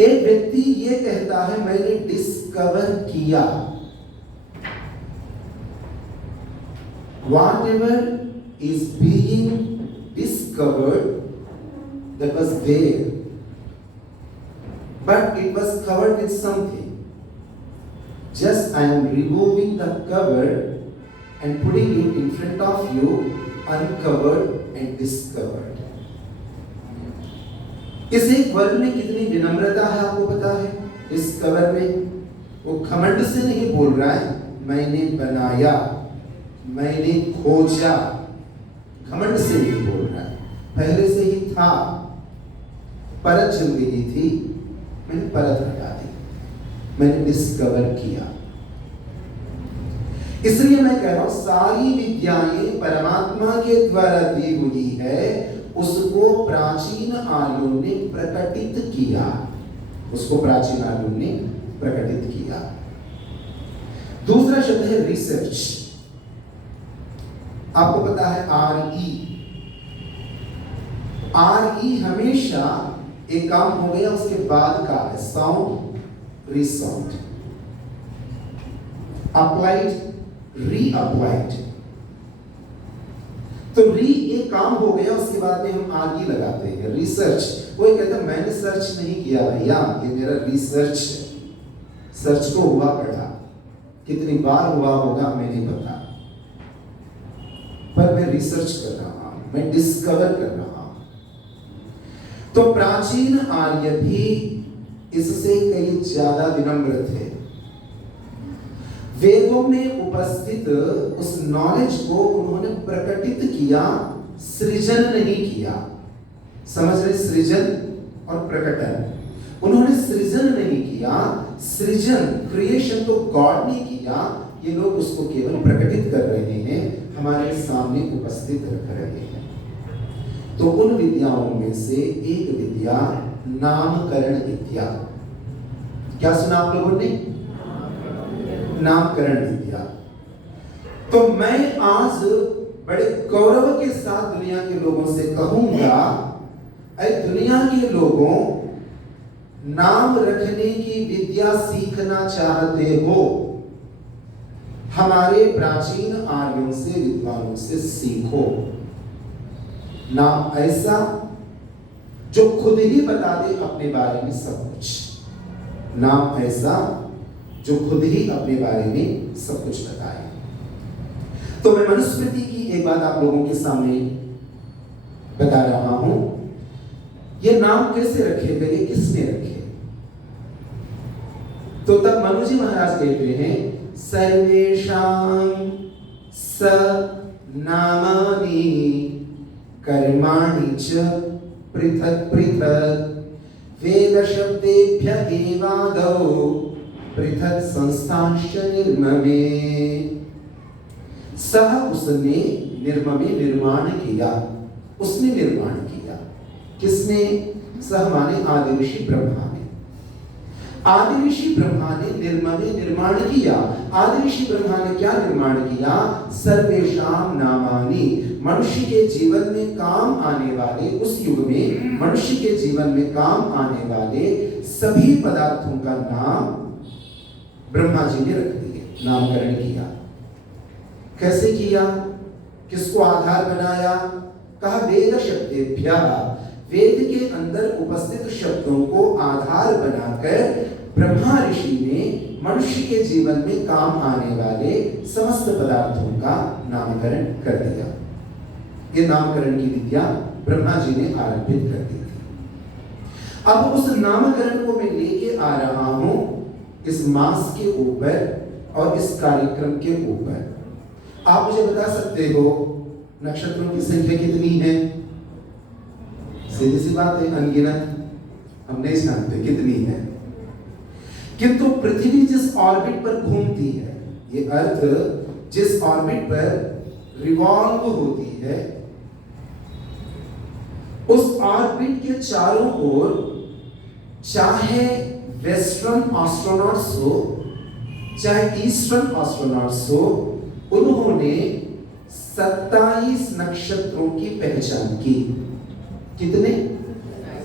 एक व्यक्ति ये कहता है मैंने डिस्कवर किया। Whatever is being discovered, that was there, but it was covered with something. Just I am removing the cover and putting it in front of you, uncovered and discovered. इस एक word में कितनी विनम्रता है आपको पता है? डिस्कवर में वो घमंड से नहीं बोल रहा है मैंने बनाया, मैंने खोजा, घमंड से नहीं बोल रहा है, पहले से ही था, परत जम गई थी, मैंने परत हटा दी, मैंने डिस्कवर किया। इसलिए मैं कह रहा हूं सारी विद्याएं परमात्मा के द्वारा दी हुई है, उसको प्राचीन आर्यों ने प्रकटित किया, उसको प्राचीन आर्यों ने प्रकटित किया। दूसरा शब्द है रिसर्च। आपको पता है RE हमेशा एक काम हो गया उसके बाद का है साउंड, रिसाउंड, अप्लाइड, रीअप्लाइड। तो री एक काम हो गया उसके बाद में हम आगे लगाते हैं रिसर्च। वो कहता है मैंने सर्च नहीं किया भैया, ये मेरा रिसर्च है। सर्च को हुआ पढ़ा, कितनी बार हुआ होगा हमें नहीं पता, पर मैं रिसर्च कर रहा हूं, मैं डिस्कवर कर रहा हूं। तो प्राचीन आर्य भी इससे कई ज्यादा विनम्र थे। वेदों में उपस्थित उस नॉलेज को उन्होंने प्रकटित किया, सृजन नहीं किया। समझ रहे? सृजन और प्रकटन। उन्होंने सृजन नहीं किया, सृजन क्रिएशन तो गॉड ने किया, ये लोग उसको केवल प्रकटित कर रहे हैं, हमारे सामने उपस्थित रख रहे हैं। तो उन विद्याओं में से एक विद्या नामकरण विद्या। क्या सुना आप लोगों ने? नामकरण विद्या। तो मैं आज बड़े गौरव के साथ दुनिया के लोगों से कहूंगा, ऐ दुनिया के लोगों, नाम रखने की विद्या सीखना चाहते हो, हमारे प्राचीन आर्यों से, विद्वानों से सीखो। नाम ऐसा जो खुद ही बता दे अपने बारे में सब कुछ। नाम ऐसा जो खुद ही अपने बारे में सब कुछ बताए। तो मैं मनुस्मृति की एक बात आप लोगों के सामने बता रहा हूं। ये नाम कैसे रखे गए, किसने रखे? तो तब मनुजी महाराज कहते हैं सर्वेषां स नामानि कर्माणि च पृथक् पृथक् वेद शब्देभ्य एवादौ पृथक् संस्थांश्च निर्ममे। सह उसने निर्ममे निर्माण किया, उसने निर्माण किया। किसने? सह माने आदि ऋषि ब्रह्मा ने। आदि ऋषि ब्रह्मा ने निर्ममे निर्माण किया। आदि ऋषि ब्रह्मा ने क्या निर्माण किया? सर्वेषां नामानि, मनुष्य के जीवन में काम आने वाले, उस युग में मनुष्य के जीवन में काम आने वाले सभी पदार्थों का नाम ब्रह्मा जी ने रख दिए, नामकरण किया। कैसे किया? किसको आधार बनाया? कहा वेद शब्देभ्यः, वेद के अंदर उपस्थित शब्दों को आधार बनाकर ब्रह्मा ऋषि ने मनुष्य के जीवन में काम आने वाले समस्त पदार्थों का नामकरण कर दिया। ये नामकरण की विद्या ब्रह्मा जी ने आरंभित कर दी थी। अब उस नामकरण को मैं लेके आ रहा हूं इस मास के ऊपर और इस कार्यक्रम के ऊपर। आप मुझे बता सकते हो नक्षत्रों की संख्या कितनी है? सीधी सी बात है, अनगिनत, हम नहीं जानते कितनी है। किंतु पृथ्वी जिस ऑर्बिट पर घूमती है, ये अर्थ जिस ऑर्बिट पर रिवॉल्व होती है, उस ऑर्बिट के चारों ओर चाहे वेस्टर्न एस्ट्रोनॉट्स हो, चाहे ईस्टर्न एस्ट्रोनॉट्स हो, उन्होंने 27 नक्षत्रों की पहचान की। कितने?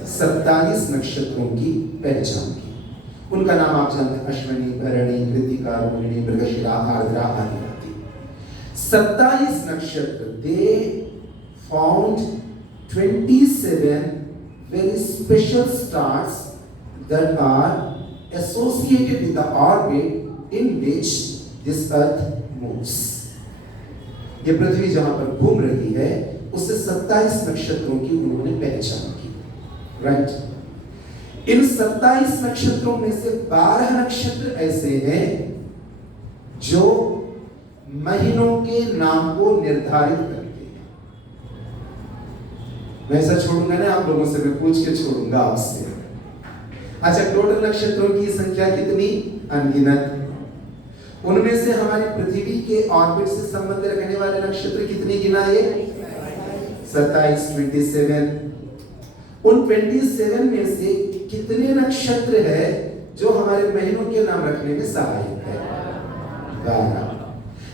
27 नक्षत्रों की पहचान की। उनका नाम आप जानते हैं, अश्विनी, भरणी, कृतिका, रोहिणी, मृगशिरा, आर्द्रा आदि। 27 नक्षत्र। They found 27 very special stars that are associated with the orbit in which this earth moves. ये पृथ्वी जहां पर घूम रही है उससे 27 नक्षत्रों की उन्होंने पहचान की। राइट। इन 27 नक्षत्रों में से 12 नक्षत्र ऐसे हैं जो महीनों के नाम को निर्धारित करते हैं। मैं ऐसा छोड़ूंगा ना आप लोगों से, मैं पूछ के छोड़ूंगा आपसे। अच्छा, टोटल नक्षत्रों की संख्या कितनी? अनगिनत। उनमें से हमारी पृथ्वी के ऑर्बिट से संबंध रखने वाले नक्षत्र कितने गिनाए? 27, 27। उन 27 में से कितने नक्षत्र है जो हमारे महीनों के नाम रखने में सहायक है? 12।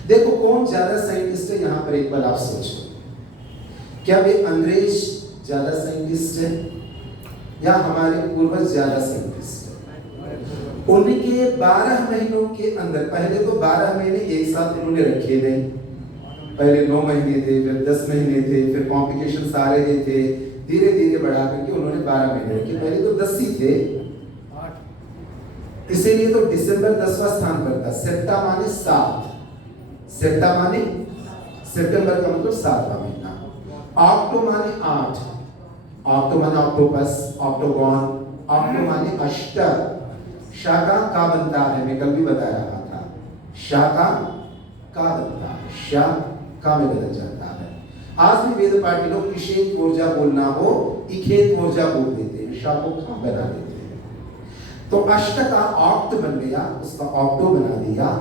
देखो कौन ज्यादा साइंटिस्ट है यहाँ पर, एक बार आप सोचो। क्या वे अंग्रेज ज्यादा साइंटिस्ट है या हमारे पूर्वज ज्यादा साइंटिस्ट है? उनके 12 महीनों के अंदर, पहले तो 12 महीने एक साथ उन्होंने रखे नहीं। पहले 9 महीने थे, फिर 10 महीने थे, फिर कॉम्प्लिकेशंस आ रहे थे, धीरे धीरे बढ़ा करके उन्होंने 12 महीने रखे। पहले तो 10 ही थे, इसीलिए तो दिसंबर 10वां स्थान पर था। सेप्टा माने 7, सेप्टा माने सितंबर का मतलब 7वां महीना। ऑक्टो माने 8, ऑक्टो माने ऑक्टोपस, ऑक्टोगॉन, ऑक्टो माने अष्ट। शाका का बनता है, मैं कल भी बता रहा था, शाका का बनता है, शा का में बदल जाता है। आज भी वेद पाठी लोग इशेत ऊर्जा बोलना हो इखेत ऊर्जा बोल देते हैं, शा को का बना देते हैं। तो अष्ट का ऑक्ट बन गया, उसका ऑक्टो बना दिया।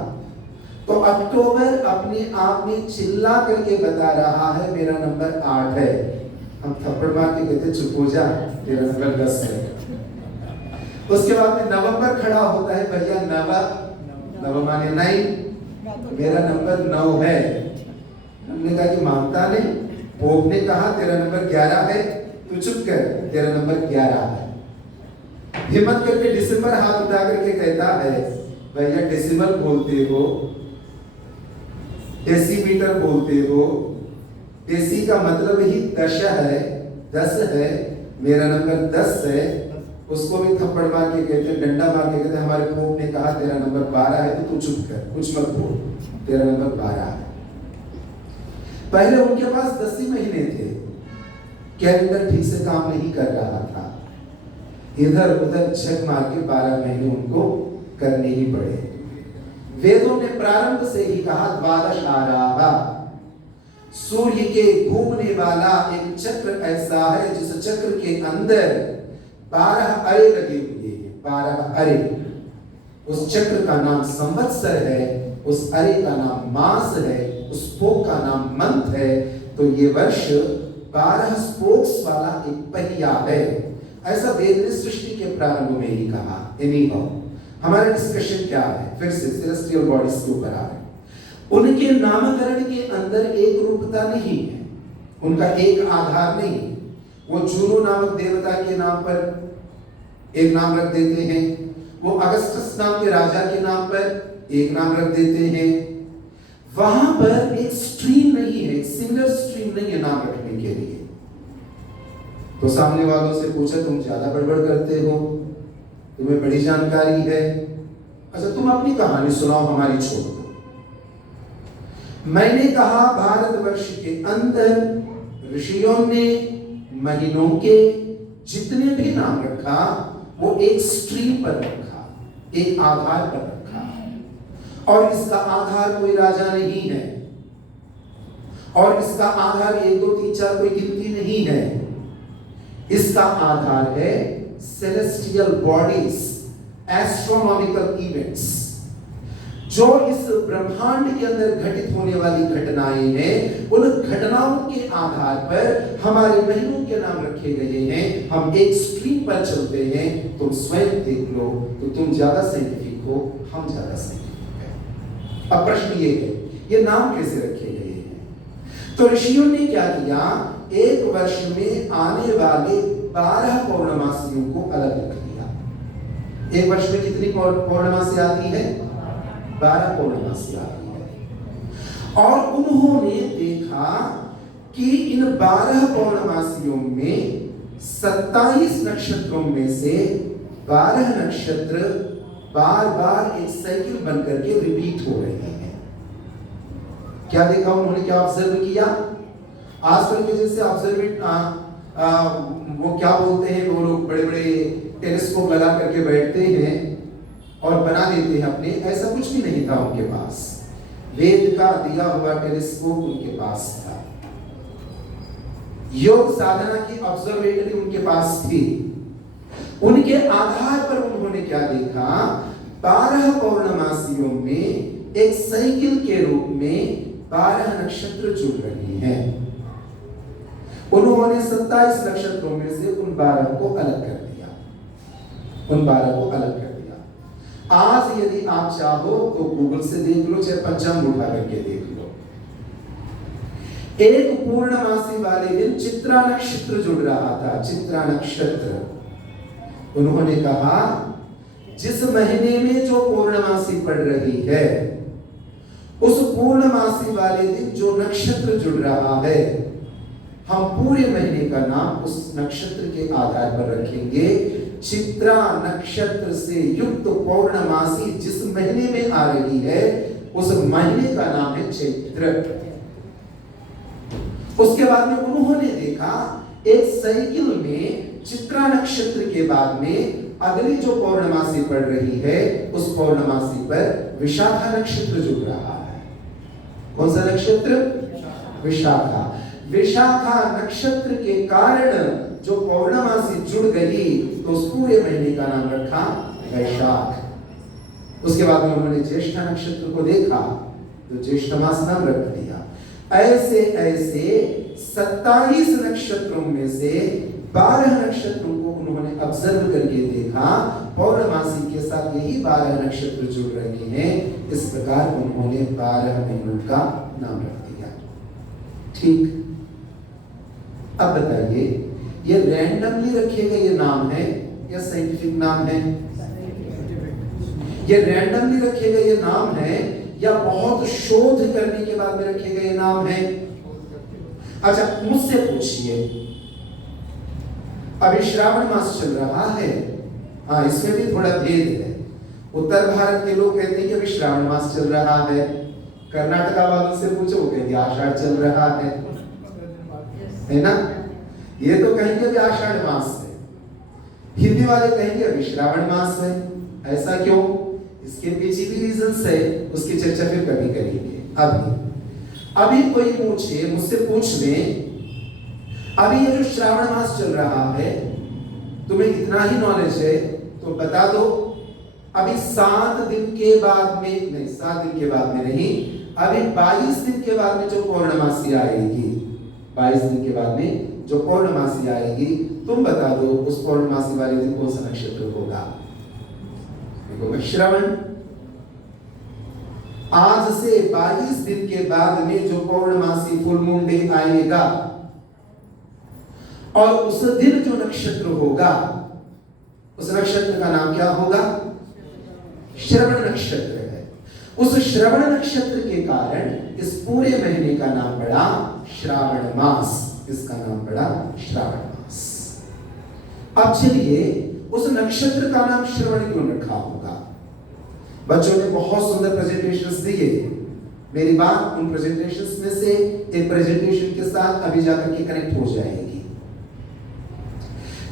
तो अक्टूबर अपने आप में चिल्ला करके बता रहा है मेरा नंबर 8 है। हम थप्पड़ मार के कहते चुप हो जा, तेरा नंबर 10 है। उसके बाद में नवंबर खड़ा होता है, भैया नव माने 9, मेरा नंबर 9 है। हमने कहा कि मानता नहीं। पोप ने कहा तेरा नंबर 11 है, तू चुप कर, तेरा नंबर 11 है। हिम्मत करके दिसंबर हाथ उठा करके कहता है भैया डेसिमल बोलते हो, डेसीमीटर बोलते हो, डेसी का मतलब ही दश है, 10 है, मेरा नंबर 10 है। उसको भी थप्पड़ मार के कहते, डंडा मार के कहते हमारे पोप ने कहा तेरा नंबर 12 है, तो तू चुप कर, कुछ मत बोल, तेरा नंबर 12 है। पहले उनके पास 10 ही महीने थे, कैलेंडर ठीक से काम नहीं कर रहा था, इधर उधर झक मार के 12 महीने उनको करने ही पड़े। वेदों ने प्रारंभ से ही कहा द्वादश आराहा, सूर्य के घूमने वाला एक चक्र ऐसा है जिस चक्र के अंदर 12 अरे लगे हुए हैं, 12 अरे। उस चक्र का नाम संवत्सर है, उस अरे का नाम मास है, उस स्पोक का नाम मंथ है। तो ये वर्ष 12 स्पोक्स वाला एक पहिया है, ऐसा वेद ने सृष्टि के प्रारंभ में ही कहा। एनीहाउ हमारा डिस्कशन क्या है, फिर से सेलेस्टियल बॉडीज के ऊपर आ रहे हैं। उनके नामकरण के अंदर एक रूपता नहीं है, उनका एक आधार नहीं। वो जूनो नामक देवता के नाम पर एक नाम रख देते हैं, वो अगस्टस नाम के राजा के नाम पर एक नाम रख देते हैं। वहां पर एक स्ट्रीम नहीं है, सिमिलर स्ट्रीम नहीं है नाम रखने के लिए। तो सामने वालों से पूछा तुम ज्यादा बड़बड़ करते हो, तुम्हें बड़ी जानकारी है, अच्छा तुम अपनी कहानी सुनाओ, हमारी छोड़ दो। मैंने कहा भारतवर्ष के अंदर ऋषियों ने महीनों के जितने भी नाम रखा वो एक स्ट्रीम पर रखा, एक आधार पर रखा, और इसका आधार कोई राजा नहीं है, और इसका आधार 1 2 3 4 कोई गिनती नहीं है। इसका आधार है सेलेस्टियल बॉडीज, एस्ट्रोनॉमिकल इवेंट्स, जो इस ब्रह्मांड के अंदर घटित होने वाली घटनाएं हैं। उन घटनाओं के आधार पर हमारे महीनों के नाम रखे गए हैं। हम एक स्ट्रीम पर चलते हैं। तुम स्वयं देख लो, तो तुम ज्यादा साइंटिफिक हो, हम ज्यादा साइंटिफिक हैं। अब प्रश्न ये है, ये नाम कैसे रखे गए हैं? तो ऋषियों ने क्या किया, एक वर्ष में आने वाले 12 पौर्णमासियों को अलग रख दिया। एक वर्ष में कितनी पौर्णमासी आती है? 12 पौर्णमासी आती है। और उन्होंने देखा कि इन 12 पौर्णमासियों में 27 नक्षत्रों में से 12 नक्षत्र बार बार एक साइकिल बनकर के रिपीट हो रहे हैं। क्या देखा उन्होंने, क्या ऑब्जर्व किया? आजकल के जैसे ऑब्जर्वेट वो क्या बोलते हैं, वो लोग बड़े बड़े टेलीस्कोप लगा करके बैठते हैं और बना देते हैं अपने, ऐसा कुछ भी नहीं था उनके पास। वेद का दिया हुआ टेलीस्कोप उनके पास था, योग साधना की ऑब्जर्वेटरी उनके पास थी। उनके आधार पर उन्होंने क्या देखा, 12 पौर्णमासियों में एक साइकिल के रूप में 12 नक्षत्र जुड़ रहे हैं। उन्होंने 27 नक्षत्रों में से उन 12 को अलग कर दिया, उन 12 को अलग कर दिया। आज यदि आप चाहो तो गूगल से देख लो, चाहे पंचांग उठा करके देख लो। एक पूर्णमासी वाले दिन चित्रा नक्षत्र जुड़ रहा था, चित्रा नक्षत्र। उन्होंने कहा जिस महीने में जो पूर्णमासी पड़ रही है, उस पूर्णमासी वाले दिन जो नक्षत्र जुड़ रहा है, हम पूरे महीने का नाम उस नक्षत्र के आधार पर रखेंगे। चित्रा नक्षत्र से युक्त पौर्णमासी जिस महीने में आ रही है, उस महीने का नाम है चैत्र। उसके बाद में उन्होंने देखा एक साइकिल में चित्रा नक्षत्र के बाद में अगली जो पौर्णमासी पड़ रही है, उस पौर्णमासी पर विशाखा नक्षत्र जुड़ रहा है। कौन सा नक्षत्र? विशाखा। विशाखा नक्षत्र के कारण जो पौर्णमासी जुड़ गई, तो उस पूरे महीने का नाम रखा वैशाख। उसके बाद में उन्होंने ज्येष्ठा नक्षत्र को देखा, तो ज्येष्ठ मास नाम रख दिया। ऐसे ऐसे 27 नक्षत्रों में से 12 नक्षत्रों को उन्होंने ऑब्जर्व करके देखा, पौर्णमासी के साथ यही 12 नक्षत्र जुड़ रहे हैं। इस प्रकार उन्होंने 12 महीनों का नाम रख दिया। ठीक, अब बताइए, ये रैंडमली रखे गए ये नाम है या साइंटिफिक नाम है? ये रैंडमली रखे गए ये नाम है या बहुत शोध करने के बाद में रखे गए नाम है? अच्छा, मुझसे पूछिए, अभी श्रावण मास चल रहा है, हाँ इसमें भी थोड़ा भेद है। उत्तर भारत के लोग कहते हैं कि अभी श्रावण मास चल रहा है, कर्नाटका वालों से पूछो वो कहेंगे आषाढ़ चल रहा है ना? ये तो कहेंगे अभी आषाढ़ मास है, हिंदी वाले कहेंगे अभी श्रावण मास है। ऐसा क्यों? इसके पीछे भी रीजंस है, उसकी चर्चा फिर कभी करेंगे। अभी कोई पूछे, मुझसे पूछ ले, अभी ये जो श्रावण मास चल रहा है, तुम्हें इतना ही नॉलेज है तो बता दो, अभी 7 दिन के बाद में नहीं, 7 दिन के बाद में नहीं, अभी 22 दिन के बाद में जो पौर्णमासी आएगी, 22 दिन के बाद में जो पौर्णमासी आएगी, तुम बता दो उस पौर्णमासी वाले दिन कौन सा नक्षत्र होगा? श्रवण। आज से 22 दिन के बाद में जो पौर्णमासी फुल मून डे आएगा, और उस दिन जो नक्षत्र होगा, उस नक्षत्र का नाम क्या होगा? श्रवण नक्षत्र है। उस श्रवण नक्षत्र के कारण इस पूरे महीने का नाम पड़ा श्रावण मास। इसका नाम पड़ा श्रावण मास। अब चलिए, उस नक्षत्र का नाम श्रवण क्यों रखा होगा? बच्चों ने बहुत सुंदर प्रेजेंटेशंस दिए। मेरी बात उन प्रेजेंटेशंस में से एक प्रेजेंटेशन के साथ अभी जाकर के कनेक्ट हो जाएगी।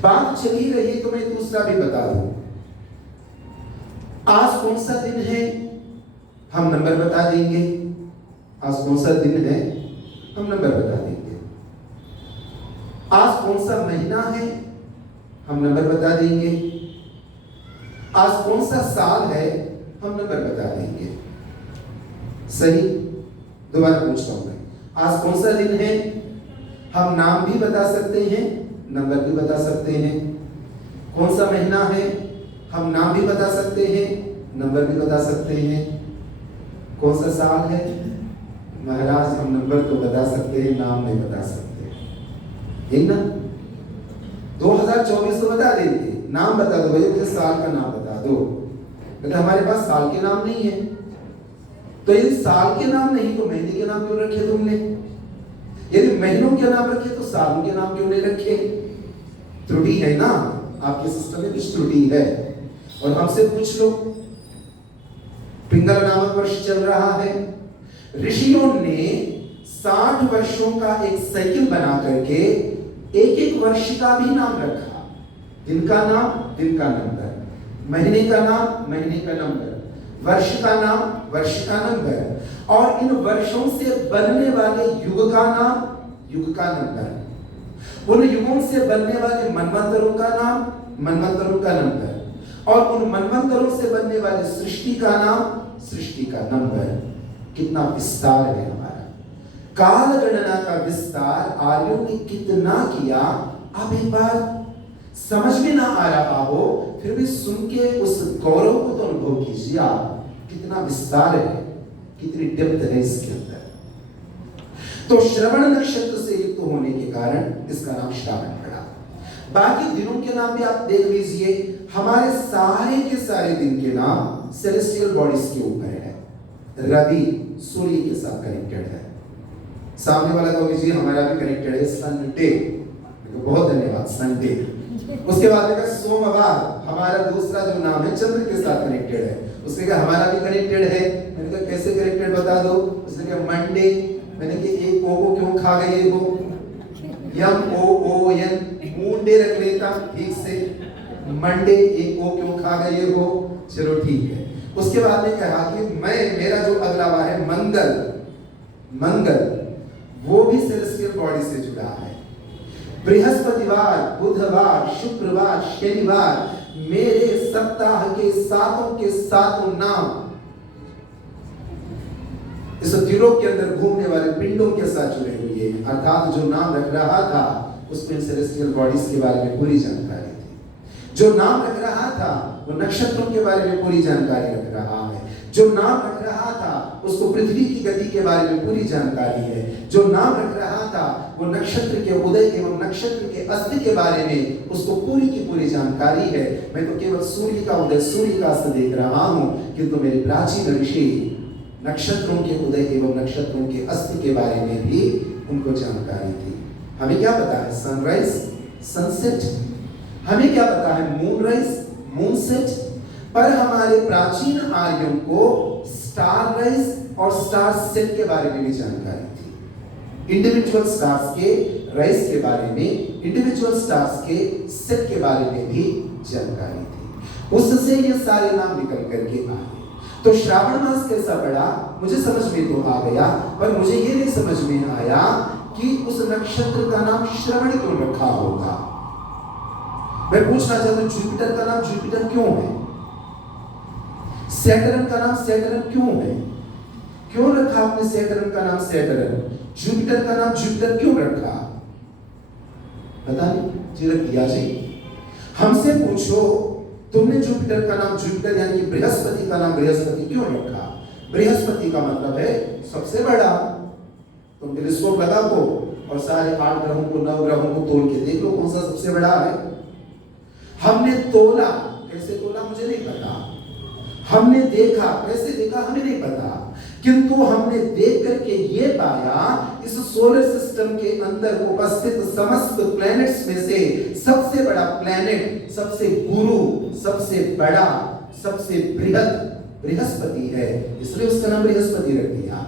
बात चली रही तो मैं दूसरा भी बता दूं। आज कौन सा दिन है? हम नंबर बता देंगे। आज कौन सा दिन है? हम नंबर बता देंगे। आज कौन सा महीना है? हम नंबर बता देंगे। आज कौन सा साल है? हम नंबर बता देंगे। सही? दोबारा पूछता हूं मैं, आज कौन सा दिन है? हम नाम भी बता सकते हैं, नंबर भी बता सकते हैं। कौन सा महीना है? हम नाम भी बता सकते हैं, नंबर भी बता सकते हैं। कौन सा साल है? नंबर तो बता सकते हैं, नाम नहीं बता सकते, ठीक ना? 2024 तो बता देंगे, नाम बता दो भैया, मुझे साल का नाम बता दो। लेकिन हमारे पास साल के नाम नहीं है, तो यदि साल के नाम नहीं तो महीने के नाम क्यों रखे तुमने? यदि महीनों के नाम रखे तो सालों के नाम क्यों नहीं रखे? त्रुटि है ना, आपके सिस्टम में कुछ त्रुटि है। और हमसे पूछ लो, पिंगल नामक वर्ष चल रहा है, ऋषियों ने 60 वर्षों का एक साइकिल बना करके एक एक वर्ष का भी नाम रखा। दिन का नाम दिन का नंबर, महीने का नाम महीने का नंबर, वर्ष का नाम वर्ष का नंबर, और इन वर्षों से बनने वाले युग का नाम युग का नंबर, उन युगों से बनने वाले मनवंतरों का नाम मनवंतरों का नंबर, और उन मनवंतरों से बनने वाले सृष्टि का नाम सृष्टि का नंबर। कितना विस्तार है हमारा, काल गणना का विस्तार आर्यों ने कितना किया। आप एक बार समझ में ना आ रहा हो फिर भी सुन के उस गौरव को तो अनुभव कीजिए आप, कितना विस्तार है, कितनी डेप्थ है इसके अंदर। तो श्रवण नक्षत्र से युक्त होने के कारण इसका नाम श्रावण पड़ा। बाकी दिनों के नाम भी आप देख लीजिए, हमारे सारे के सारे दिन के नाम सेलेस्टियल बॉडीज के ऊपर है। रवि सूर्य के साथ कनेक्टेड है, सामने वाला कहोगे जी हमारा भी कनेक्टेड है संडे, बहुत धन्यवाद संडे। उसके बाद देखा सोमवार, हमारा दूसरा जो नाम है चंद्र के साथ कनेक्टेड है। उसने कहा हमारा भी कनेक्टेड है, मैंने कहा कैसे कनेक्टेड बता दो। उसने कहा मंडे, मैंने कहा एक ओ को क्यों खा गए वो, यम ओ एन मुंडे रख लेता ठीक से, मंडे एक ओ क्यों खा गए हो, चलो ठीक है। उसके बाद में कहा कि मेरा जो अगला वार है मंगल, मंगल वो भी सेलेस्टियल बॉडी से जुड़ा है। बृहस्पतिवार, बुधवार, शुक्रवार, शनिवार, मेरे सप्ताह के सातों नाम इस दिलों के अंदर घूमने वाले पिंडों के साथ जुड़े हुए हैं। अर्थात जो नाम रख रहा था उसमें सेलेस्टियल बॉडीज के बारे में पूरी जानकारी थी। जो नाम रख रहा था वो नक्षत्रों के बारे में पूरी जानकारी रख रहा है। जो नाम रख रहा था उसको पृथ्वी की गति के बारे में पूरी जानकारी है। जो नाम रख रहा था वो नक्षत्र के उदय एवं नक्षत्र के अस्त के बारे में उसको पूरी की पूरी जानकारी है। मैं तो केवल सूर्य का उदय सूर्य का अस्त देख रहा हूँ, किंतु मेरे प्राचीन ऋषि नक्षत्रों के उदय एवं नक्षत्रों के अस्त के बारे में भी उनको जानकारी थी। हमें क्या पता है सनराइज सनसेट, हमें क्या पता है मूनराइज मूनसेट, पर हमारे प्राचीन आर्यों को स्टार राइज और स्टार सेट के बारे में भी जानकारी थी। इंडिविजुअल स्टार्स के राइज के बारे में, इंडिविजुअल स्टार्स के सेट के बारे में भी जानकारी थी। उससे ये सारे नाम निकल करके आए। तो श्रावण मास कैसा पड़ा मुझे समझ में तो आ गया, पर मुझे ये नहीं समझ में आया कि उस नक्षत्र का नाम श्रवण क्यों रखा होगा। मैं पूछना चाहता हूं जुपिटर का नाम जुपिटर क्यों है, सैटर्न का नाम सैटर्न क्यों है, क्यों रखा आपने सैटर्न का नाम सैटर्न, जुपिटर का नाम जुपिटर क्यों रखा, पता नहीं जी रख दिया जी। हमसे पूछो तुमने जुपिटर का नाम जुपिटर यानी कि बृहस्पति का नाम बृहस्पति क्यों रखा। बृहस्पति का मतलब है सबसे बड़ा। तुम टेलीस्कोप लगा को और सारे 8 ग्रहों को 9 ग्रहों को तोल के देख लो कौन सा सबसे बड़ा है। हमने तोला, कैसे तोला मुझे नहीं पता, हमने देखा कैसे देखा हमें नहीं पता, किंतु हमने देख करके ये पाया इस सोलर सिस्टम के अंदर उपस्थित समस्त प्लैनेट्स में से सबसे बड़ा प्लैनेट, सबसे गुरु, सबसे बड़ा, सबसे बृहद बृहस्पति है, इसलिए उसका नाम बृहस्पति रख दिया।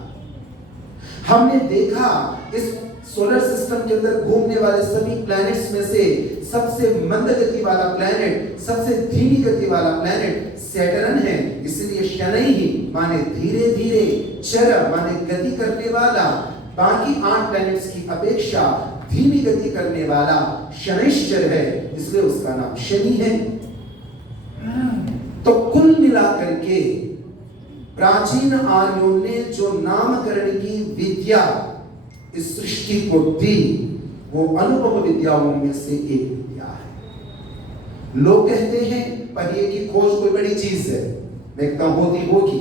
हमने देखा इस सोलर सिस्टम के अंदर घूमने वाले सभी प्लैनेट्स में से सबसे मंद गति वाला प्लैनेट, सबसे धीमी गति वाला प्लैनेट सैटर्न है, इसलिए शनि ही माने धीरे धीरे, चर माने गति करने वाला, बाकी 8 प्लैनेट्स की अपेक्षा धीमी गति करने वाला शनिश्चर है, इसलिए उसका नाम शनि है। तो कुल मिलाकर के प्राचीन आर्यों ने जो नामकरण की विद्या इस सृष्टि को दी वो अनुपम विद्याओं में से एक विद्या है। लोग कहते हैं पहिए की खोज कोई बड़ी चीज है, मैं कहता हूं होती होगी,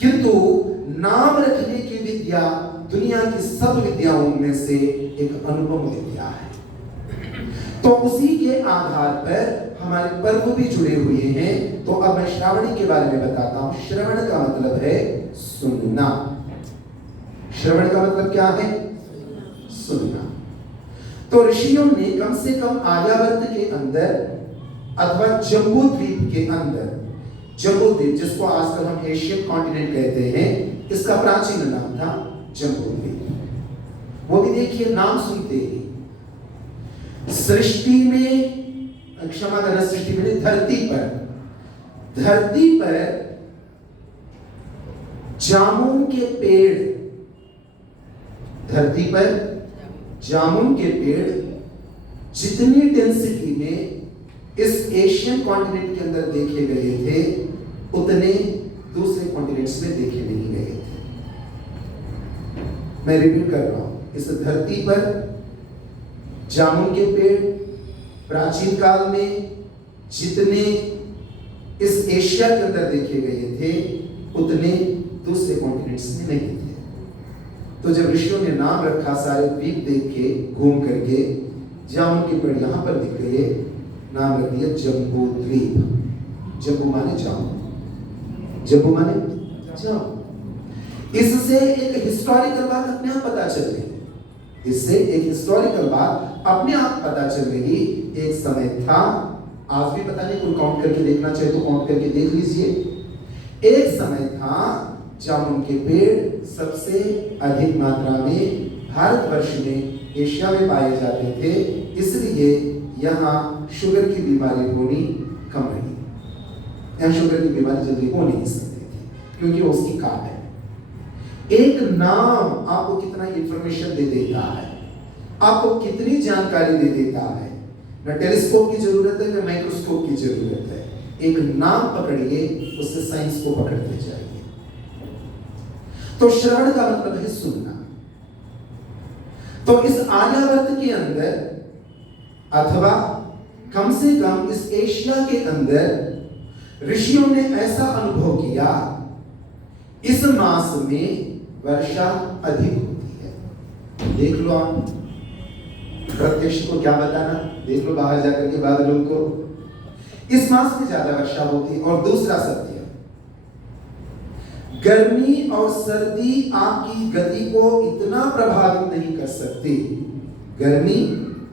किंतु नाम रखने की विद्या दुनिया की सब विद्याओं में से एक अनुपम विद्या है। तो उसी के आधार पर हमारे पर्व भी जुड़े हुए हैं। तो अब मैं श्रावणी के बारे में बताता हूं। श्रवण का मतलब है सुनना। श्रवण का मतलब क्या है? सुनना। तो ऋषियों ने कम से कम आर्यावर्त के अंदर अथवा जम्बू द्वीप के अंदर, जम्बू द्वीप जिसको आजकल हम एशियन कॉन्टिनेंट कहते हैं, इसका प्राचीन नाम था जम्बू द्वीप। वो भी देखिए नाम सुनते ही सृष्टि में, क्षमा करना, सृष्टि में धरती पर जामुन के पेड़, धरती पर जामुन के पेड़ जितनी डेंसिटी में इस एशियन कॉन्टिनेंट के अंदर देखे गए थे, उतने दूसरे कॉन्टिनेंट्स में देखे नहीं गए थे। मैं रिपीट कर रहा हूं, इस धरती पर जामुन के पेड़ प्राचीन काल में जितने इस एशिया के अंदर देखे गए थे, उतने दूसरे कॉन्टिनेंट्स में नहीं थे। तो जब ऋषियों ने नाम रखा, सारे द्वीप देख के घूम करके, जामुन के पेड़ यहां पर दिख गए, नाम रख दिया जम्बू द्वीप। जम्बू माने जामुन, जम्बू माने जामुन। इससे एक हिस्टोरिकल बात अपने आप पता चल रही है। इससे एक हिस्टोरिकल बात अपने आप पता चल रही। एक समय था, आज भी पता नहीं, कोई काउंट करके देखना चाहे तो काउंट करके देख लीजिए। एक समय था जामुन के पेड़ सबसे अधिक मात्रा में भारतवर्ष में, एशिया में पाए जाते थे। इसलिए यहाँ शुगर की बीमारी होनी कम रही। यहाँ शुगर की बीमारी जल्दी हो नहीं सकती थी, क्योंकि उसकी काट है। एक नाम आपको कितना इंफॉर्मेशन दे देता है, आपको कितनी जानकारी दे देता है। न टेलीस्कोप की जरूरत है, न माइक्रोस्कोप की जरूरत है। एक नाम पकड़िए, उससे साइंस को पकड़ते जाइए। तो श्रवण का मतलब है सुनना। तो इस आर्यावर्त के अंदर, अथवा कम से कम इस एशिया के अंदर, ऋषियों ने ऐसा अनुभव किया, इस मास में वर्षा अधिक होती है। देख लो आप, प्रत्यक्ष को क्या बताना, देख लो बाहर जाकर के बादलों को, इस मास में ज्यादा वर्षा होती है। और दूसरा सत्य, गर्मी और सर्दी आपकी गति को इतना प्रभावित नहीं कर सकती। गर्मी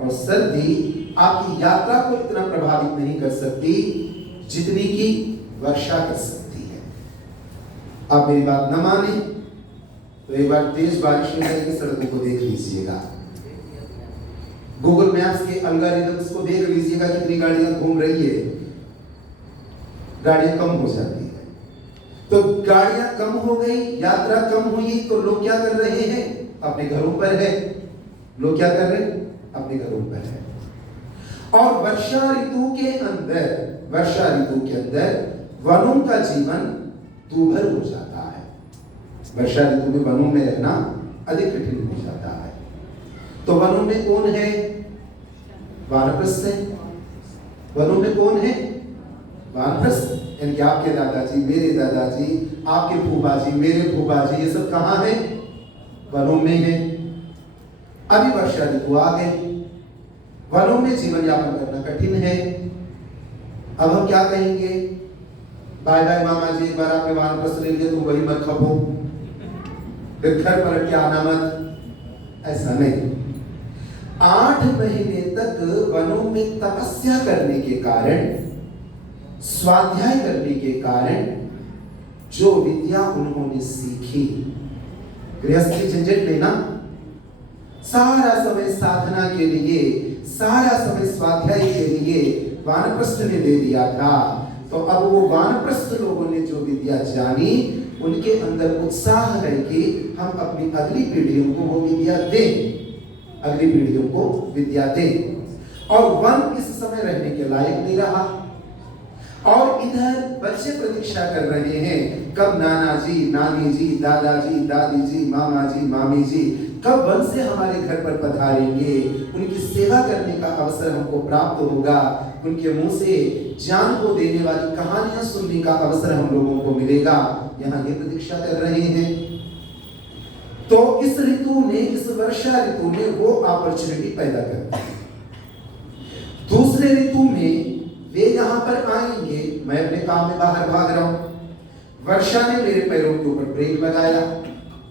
और सर्दी आपकी यात्रा को इतना प्रभावित नहीं कर सकती जितनी की वर्षा कर सकती है। आप मेरी बात न माने तो एक बार तेज बारिश में जाएगी, सड़कों को देख लीजिएगा। गूगल मैप्स के एल्गोरिथम्स को देख लीजिएगा, कितनी गाड़ियां घूम रही है। गाड़ियां कम हो जाती है, तो गाड़ियां कम हो गई, यात्रा कम हुई, तो लोग क्या कर रहे हैं? अपने घरों पर है। लोग क्या कर रहे हैं? अपने घरों पर है। और वर्षा ऋतु के अंदर वनों का जीवन दूभर हो जाता है। वर्षा ऋतु में वनों में रहना अधिक कठिन हो जाता है। तो वनों में कौन है? वानप्रस्थ है। वनों में कौन है? वानप्रस्थ। यानी कि आपके दादाजी, मेरे दादाजी, आपके फूफा जी, मेरे फूफा जी, ये सब कहाँ है? वनों में है। अभी वर्षा ऋतु आ गई, वनों में जीवन यापन करना कठिन है। अब हम क्या कहेंगे? बाय बाय मामा जी, एक बार आपने वानप्रस्थ ले लिया, तुम वही मत खपो, फिर घर पलट के आना मत। ऐसा नहीं। 8 महीने तक वनों में तपस्या करने के कारण, स्वाध्याय करने के कारण, जो विद्या उन्होंने सीखी, गृहस्थी झंझट लेना, सारा समय साधना के लिए, सारा समय स्वाध्याय के लिए वानप्रस्थ ने दे दिया था। तो अब वो वानप्रस्थ लोगों ने जो विद्या जानी, उनके अंदर उत्साह है कि हम अपनी अगली पीढ़ियों को वो विद्या दें, अगली पीढ़ियों को विद्या दें। और वन इस समय रहने के लायक नहीं रहा। और इधर बच्चे प्रतीक्षा कर रहे हैं, कब नाना जी, नानी जी, दादाजी, दादी जी, मामा जी, मामी जी कब वन से हमारे घर पर पधारेंगे, उनकी सेवा करने का अवसर हमको प्राप्त होगा, उनके मुंह से जान को देने वाली कहानियां सुनने का अवसर हम लोगों को मिलेगा। यहाँ ये प्रतीक्षा कर रहे हैं। तो इस ऋतु में, इस वर्षा ऋतु में वो अपॉर्चुनिटी पैदा करते हैं। दूसरे ऋतु में वे यहां पर आएंगे, मैं अपने काम में बाहर भाग रहा हूं, वर्षा ने मेरे पैरों के ऊपर ब्रेक लगाया,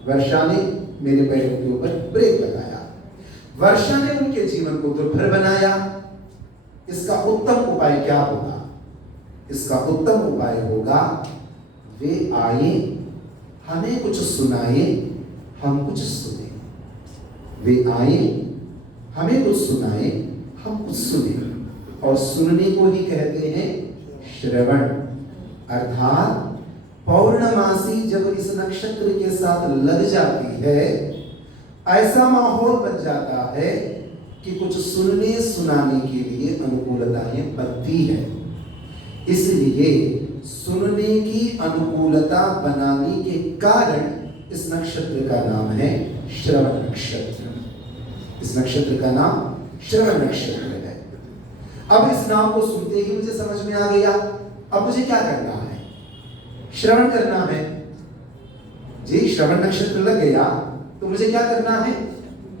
वर्षा ने मेरे पैरों के ऊपर ब्रेक लगाया, वर्षा ने उनके जीवन को दुर्भर बनाया। इसका उत्तम उपाय क्या होगा? इसका उत्तम उपाय होगा वे आए, हमें कुछ सुनाए, हम कुछ सुने। वे आए, हमें कुछ सुनाए, हम कुछ सुने। और सुनने को ही कहते हैं श्रवण। अर्थात पौर्णमासी जब इस नक्षत्र के साथ लग जाती है, ऐसा माहौल बन जाता है कि कुछ सुनने सुनाने के लिए अनुकूलताएं बनती है। इसलिए सुनने की अनुकूलता बनाने के कारण इस नक्षत्र का नाम है श्रवण नक्षत्र। इस नक्षत्र का नाम श्रवण नक्षत्र है। अब इस नाम को सुनते ही मुझे समझ में आ गया, अब मुझे क्या करना है? श्रवण करना है जी। श्रवण नक्षत्र लग गया तो मुझे क्या करना है?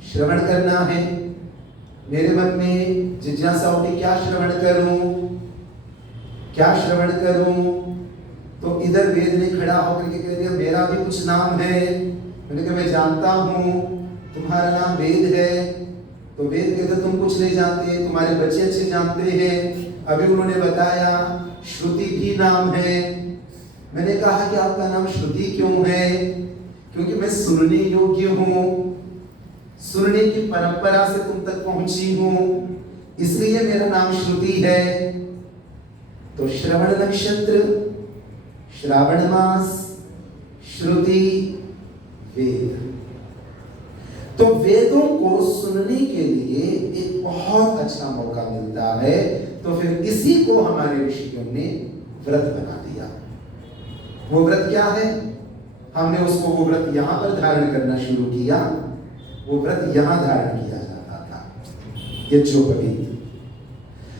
श्रवण करना है। मेरे मन में जिज्ञासा उठी, क्या श्रवण करूं, क्या श्रवण करूं? तो इधर वेद ने खड़ा होकर के कह दिया, मेरा भी कुछ नाम है। मैंने कहा, मैं जानता हूं तुम्हारा नाम वेद है। तो वेद कहते तुम कुछ नहीं जानते, तुम्हारे बच्चे अच्छे जानते हैं। अभी उन्होंने बताया श्रुति भी नाम है। मैंने कहा कि आपका नाम श्रुति क्यों है? क्योंकि मैं सुनने योग्य हूं, सुनने की परंपरा से तुम तक पहुंची हूं, इसलिए मेरा नाम श्रुति है। तो श्रवण नक्षत्र, श्रावण मास, श्रुति, वेद। तो वेदों को सुनने के लिए एक बहुत अच्छा मौका मिलता है। तो फिर इसी को हमारे ऋषियों ने व्रत बना दिया। वो व्रत क्या है? हमने उसको वो व्रत यहां पर धारण करना शुरू किया। वो व्रत यहां धारण किया जाता था, यज्ञोपवीत।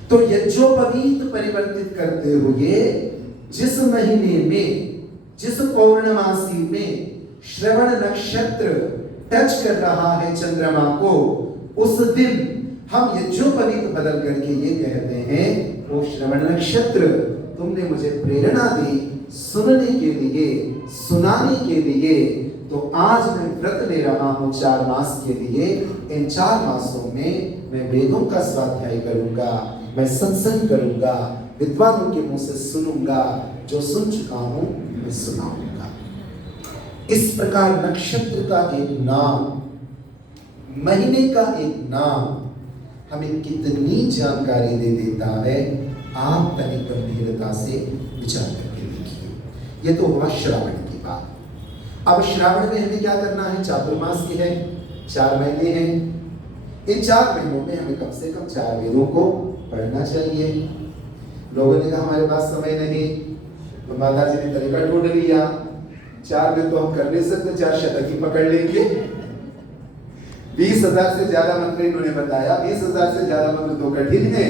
तो यज्ञोपवीत परिवर्तित करते हुए जिस महीने में, जिस पौर्णमासी में श्रवण नक्षत्र टच कर रहा है चंद्रमा को, उस दिन हम यज्ञोपवीत बदल करके ये कहते हैं, वो श्रवण नक्षत्र तुमने मुझे प्रेरणा दी सुनने के लिए, सुनाने के लिए। तो आज मैं व्रत ले रहा हूं 4 मास के लिए। इन 4 मासों में मैं वेदों का स्वाध्याय करूंगा, मैं सत्संग करूंगा, विद्वानों के मुंह से सुनूंगा, जो सुन चुका हूं मैं सुनाऊंगा। इस प्रकार नक्षत्र का एक नाम, महीने का एक नाम हमें कितनी जानकारी दे देता है, आप तनिक गंभीरता से विचार करके देखिए। ये तो हुआ श्रावण की बात। अब श्रावण में हमें क्या करना है? चातुर्मास की है, 4 महीने हैं। इन 4 महीनों में हमें कम से कम 4 वेदों को पढ़ना चाहिए। लोगों ने कहा हमारे पास समय नहीं, तो माता जी ने तरीका ढूंढ लिया, 4 वेद तो हम कर नहीं सकते, 4 शतक ही पकड़ लेंगे। 20,000 से ज्यादा मंत्र इन्होंने बताया। 20,000 से ज्यादा मंत्र तो कठिन है,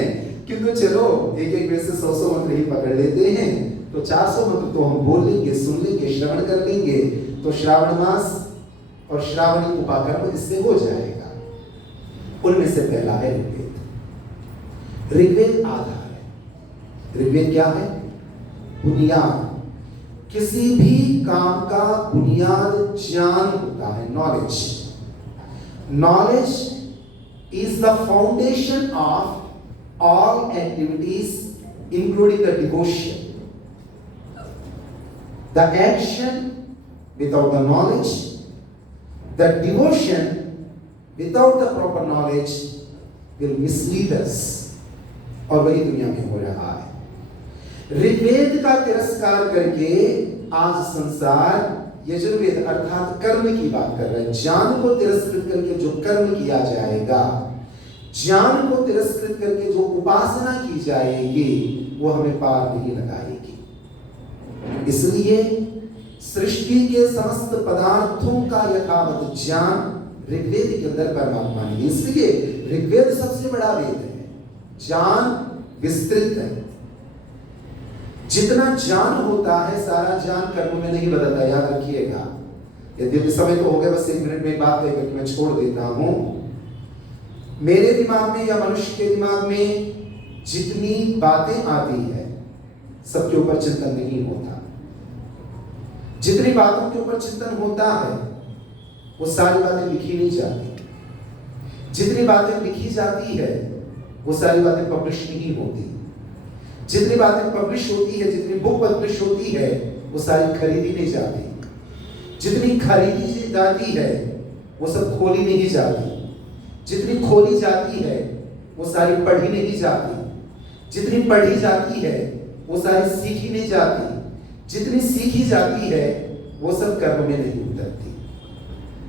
किंतु चलो एक वेद से 100 मंत्र ही पकड़ लेते हैं। तो 400 मंत्र तो हम बोल लेंगे, सुन लेंगे, श्रवण कर लेंगे। तो श्रावण मास और श्रावणी उपाकर्म इससे हो जाएगा। उनमें से पहला है ऋग्वेद। ऋग्वेद आधार है। ऋग्वेद क्या है? बुनियाद। किसी भी काम का बुनियाद ज्ञान होता है, knowledge. Knowledge is the foundation of all activities including the devotion. The action without the knowledge, the devotion without the proper knowledge will mislead us। और वही दुनिया में हो रहा है। ऋग्वेद का तिरस्कार करके आज संसार यजुर्वेद अर्थात कर्म की बात कर रहा है। ज्ञान को तिरस्कृत करके जो कर्म किया जाएगा, ज्ञान को तिरस्कृत करके जो उपासना की जाएगी, वो हमें पार नहीं लगाएगी। इसलिए सृष्टि के समस्त पदार्थों का यथावत ज्ञान ऋग्वेद के अंदर परमात्मा ने। इसलिए ऋग्वेद सबसे बड़ा वेद है, ज्ञान विस्तृत है। जितना ज्ञान होता है सारा ज्ञान कर्म में नहीं बदलता, याद रखिएगा। यद्यपि समय तो हो गया, बस 1 मिनट में एक बात कहकर कि मैं छोड़ देता हूं। मेरे दिमाग में या मनुष्य के दिमाग में जितनी बातें आती है सबके ऊपर चिंतन नहीं होता। जितनी बातों के ऊपर चिंतन होता है वो सारी बातें लिखी नहीं जाती। जितनी बातें लिखी जाती है वो सारी बातें पब्लिश नहीं होती। जितनी बातें पब्लिश होती है, जितनी बुक पब्लिश होती है, वो सारी खरीदी नहीं जाती। जितनी खरीदी जाती है वो सब खोली नहीं जाती। जितनी खोली जाती है वो सारी पढ़ी नहीं जाती। जितनी पढ़ी जाती है वो सारी सीखी नहीं जाती। जितनी सीखी जाती है वो सब कर्म में नहीं उतरती।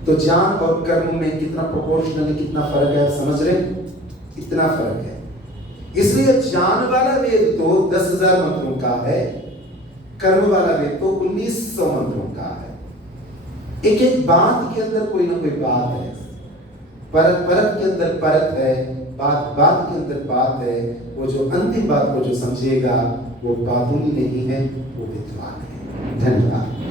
तो ज्ञान और कर्म में कितना प्रोपोर्शनली कितना फर्क है, आप समझ रहे? इतना फर्क है। इसलिए ज्ञान वाला वेद तो 10,000 मंत्रों का है, कर्म वाला वेद तो 1900 मंत्रों का है। एक एक बात के अंदर कोई ना कोई बात है, परत परत के अंदर परत है, बात बात के अंदर बात है। वो जो अंतिम बात को जो समझेगा वो बातूनी नहीं है, वो विद्वान है। धन्यवाद।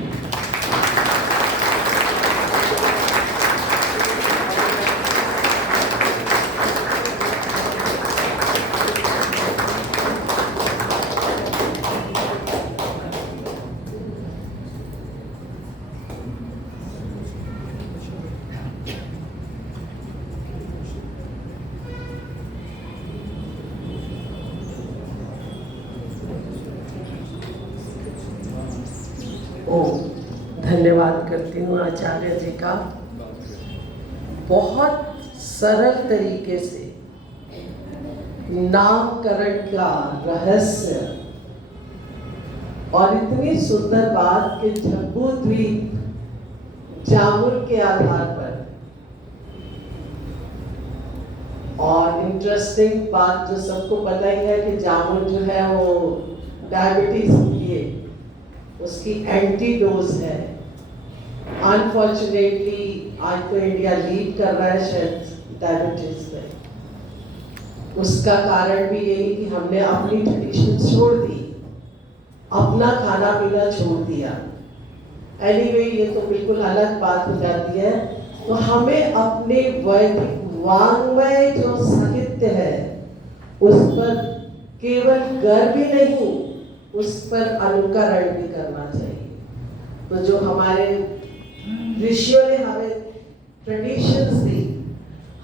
धन्यवाद करती हूँ आचार्य जी का। बहुत सरल तरीके से नामकरण का रहस्य और इतनी सुंदर बात कि जम्बूद्वीप जामुन के आधार पर, और इंटरेस्टिंग बात जो सबको पता ही है कि जामुन जो है वो डायबिटीज के लिए उसकी एंटीडोज है। अनफॉर्चुनेटली आज तो इंडिया लीड कर रहा है शायद डायबिटीज में। उसका कारण भी यही कि हमने अपनी ट्रेडिशन छोड़ दी, अपना खाना पीना छोड़ दिया। एनीवे ये तो बिल्कुल अलग बात हो जाती है। तो हमें अपने वैदिक वाङ्मय जो साहित्य है उस पर केवल गर्व ही नहीं, उस पर अनुकरण भी करना चाहिए। तो जो हमारे ऋषियों ने हमें ट्रेडिशंस दी,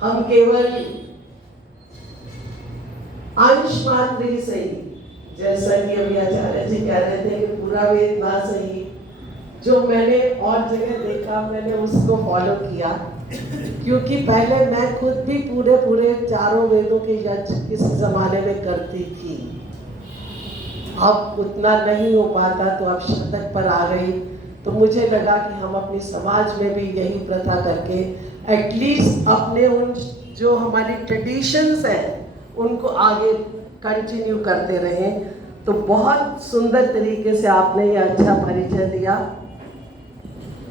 हम केवल अंश मात्र ही सही, जैसा कि अभी आचार्य जी कह रहे थे कि पूरा वेद ना सही, जो मैंने और जगह देखा मैंने उसको फॉलो किया। क्योंकि पहले मैं खुद भी पूरे चारों वेदों के यज्ञ इस जमाने में करती थी। अब उतना नहीं हो पाता तो अब शतक पर आ गई। तो मुझे लगा कि हम अपने समाज में भी यही प्रथा करके एटलीस्ट अपने उन जो हमारी ट्रेडिशंस हैं उनको आगे कंटिन्यू करते रहें। तो बहुत सुंदर तरीके से आपने ये अच्छा परिचय दिया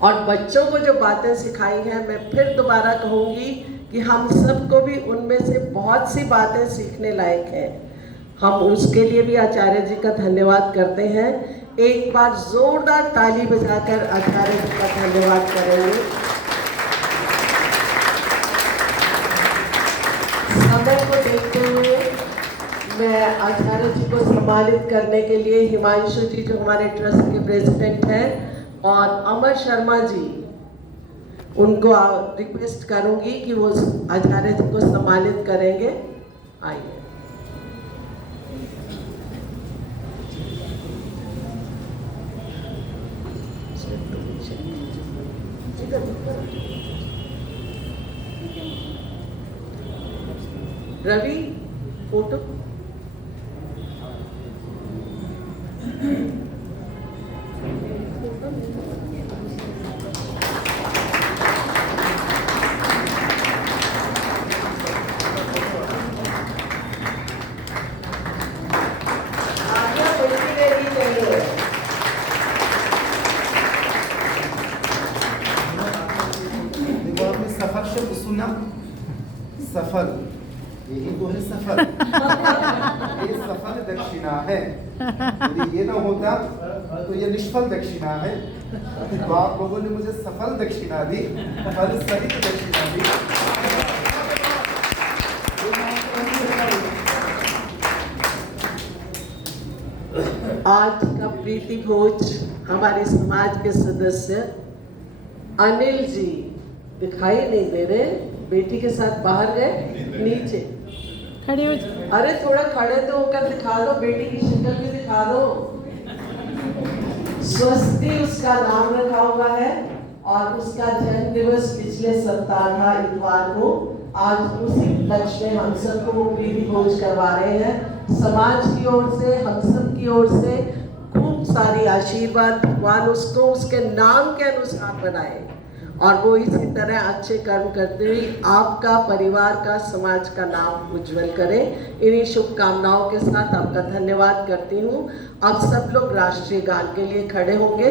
और बच्चों को जो बातें सिखाई हैं, मैं फिर दोबारा कहूँगी कि हम सबको भी उनमें से बहुत सी बातें सीखने लायक हैं। हम उसके लिए भी आचार्य जी का धन्यवाद करते हैं। एक बार जोरदार ताली बजाकर आचार्य जी का धन्यवाद करेंगे। समय को देखते हुए मैं आचार्य जी को सम्मानित करने के लिए हिमांशु जी जो हमारे ट्रस्ट के प्रेसिडेंट हैं और अमर शर्मा जी, उनको रिक्वेस्ट करूंगी कि वो आचार्य जी को सम्मानित करेंगे। आइए। रवि फोटो सफर शब्द सुना, सफल यही तो है सफल। ये सफल दक्षिणा है, यदि ये ना होता तो ये निष्फल दक्षिणा है। तो आप लोगों ने मुझे सफल दक्षिणा दी, फल सहित दक्षिणा दी। आज का प्रीति भोज हमारे समाज के सदस्य अनिल जी दिखाई नहीं दे रहे, बेटी के साथ बाहर गए नीचे खड़े हो। अरे थोड़ा खड़े तो होकर दिखा दो, बेटी की शक्ल भी दिखा दो। स्वस्ति उसका नाम रखा हुआ है और उसका जन्म दिवस पिछले सप्ताह था इतवार को। आज उसी लक्ष्य में हम सबको वो प्रीति भोज करवा रहे हैं। समाज की ओर से, हम सब की ओर से खूब सारी आशीर्वाद, भगवान उसको उसके नाम के अनुसार बनाए और वो इसी तरह अच्छे कर्म करते हुए आपका, परिवार का, समाज का नाम उज्जवल करें। इन्हीं शुभकामनाओं के साथ आपका धन्यवाद करती हूँ। अब सब लोग राष्ट्रीय गान के लिए खड़े होंगे।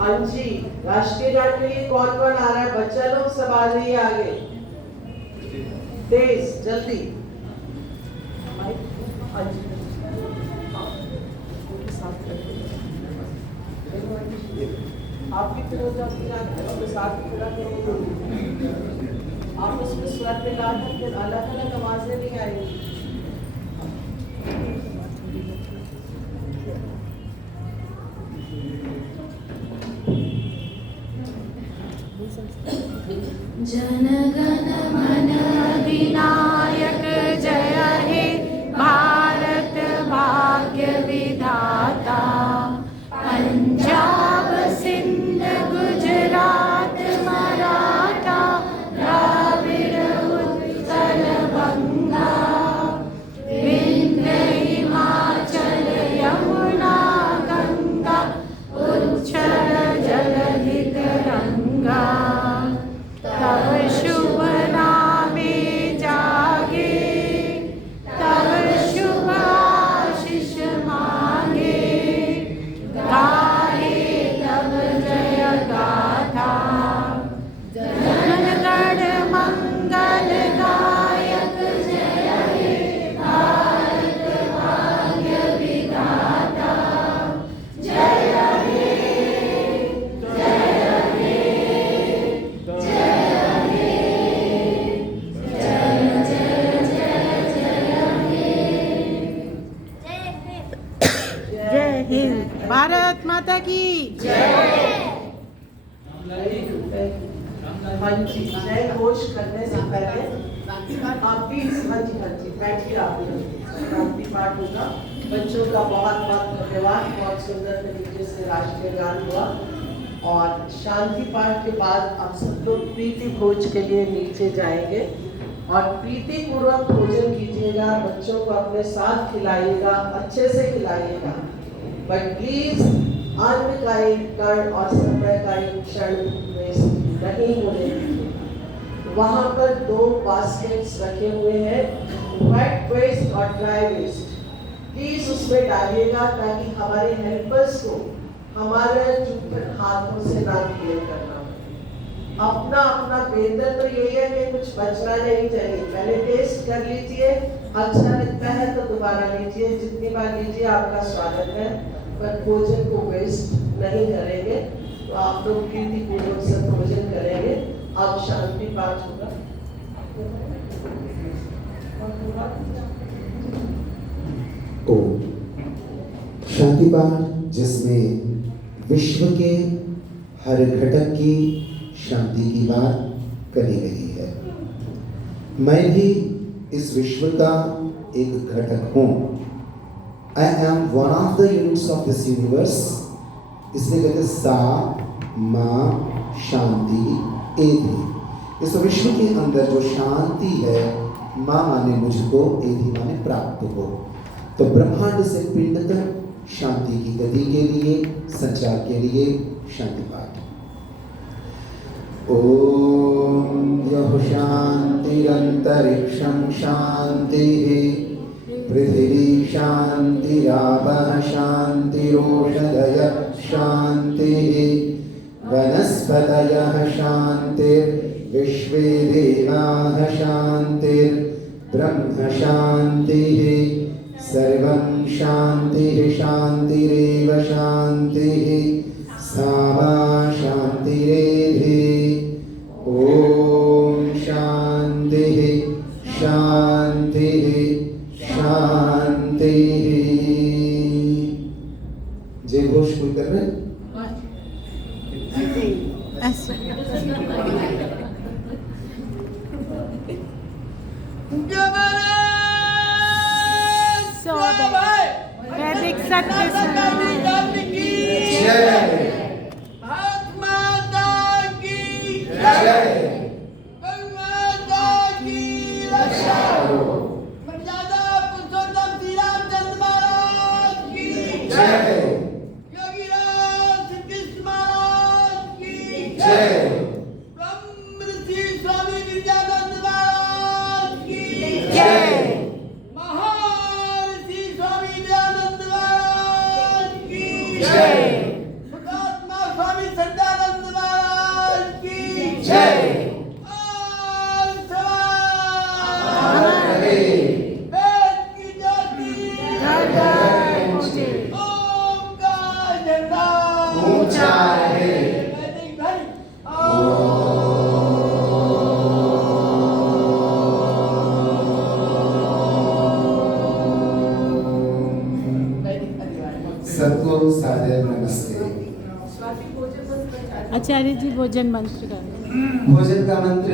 हाँ जी, राष्ट्रीय गान के लिए कौन कौन आ रहा है? बच्चा लोग सब आ जाइए आगे, तेज जल्दी। आप भी खड़े हो जाओ, साथ में खड़ा करो। आप उसमें स्वर मिलाकर फिर अलग अलग आवाजें नहीं आएंगी। जन गण मन अधिनायक जय हे भारत भाग्य विधाता। पंजाब सिंध गुजरात मराठा द्राविड़ उत्कल बंगा। विंध्य हिमाचल यमुना गंगा उच्छल जलधि तरंगा। तव शुभ नामे जागे, तव शुभ आशीष मांगे। गाहे तव जय गाथा, जन गण मंगल गायक जय हे भारत भाग्य विधाता। जय हे, जय हे, जय हिंद, भारत माता की हाँ जी, जय घोष करने से पहले आप भी हाँ जी बैठिए। आप शांति पाठ होगा। बच्चों का बहुत बहुत धन्यवाद, बहुत सुंदर तरीके से राष्ट्रीय गान हुआ। और शांति पाठ के बाद आप सब लोग प्रीति भोज के लिए नीचे जाएंगे और प्रीति पूर्वक भोजन कीजिएगा। बच्चों को अपने साथ खिलाइएगा, अच्छे से खिलाइएगा, बट प्लीज अन्न का एक कण और समय का एक क्षण वेस्ट नहीं होने दीजिए। वहाँ पर 2 बास्केट्स रखे हुए हैं, वेट वेस्ट और ड्राई वेस्ट। प्लीज उसमें डालिएगा ताकि हमारे हेल्पर्स को हमारे जूठन हाथों से ना क्लियर करना। अपना अपना बेहतर तो यही है कि कुछ बचना नहीं चाहिए। पहले टेस्ट कर लीजिए, अच्छा लगता है तो दोबारा लीजिए, जितनी बार लीजिए आपका स्वागत है, पर भोजन को वेस्ट नहीं करेंगे। तो आप लोग प्रीति पूर्वक से भोजन करेंगे। अब शांति पाठ होगा। ओम शांति पाठ, जिसमें विश्व के हर घटक की शांति की बात करी गई है। मैं भी इस विश्व का एक घटक हूँ। I am one of the units of this universe। इसलिए कहते सा माँ शांति एधि। इस विश्व के अंदर जो शांति है, माँ माने मुझको, एधि माने प्राप्त हो। तो ब्रह्मांड से पिंड तक शांति की गति के लिए, संचार के लिए शांति पाठ। ओम यह शांतिरंतरिक्षं शांतिः, पृथिवी शांतिरापः शांतिरोषधयः शांतिः, वनस्पतयः शांतिर्विश्वे देवाः शांतिर् ब्रह्म शान्तिः सर्वं शान्तिः शान्तिरेव शान्तिः सा मा शान्तिरेधि ॐ शान्तिः शान्तिः शान्तिः। जय घोष कोई कर रहे हैं? वैदिक सत्य सबको सादर नमस्ते। आचार्य जी भोजन मंत्र का भोजन का मंत्र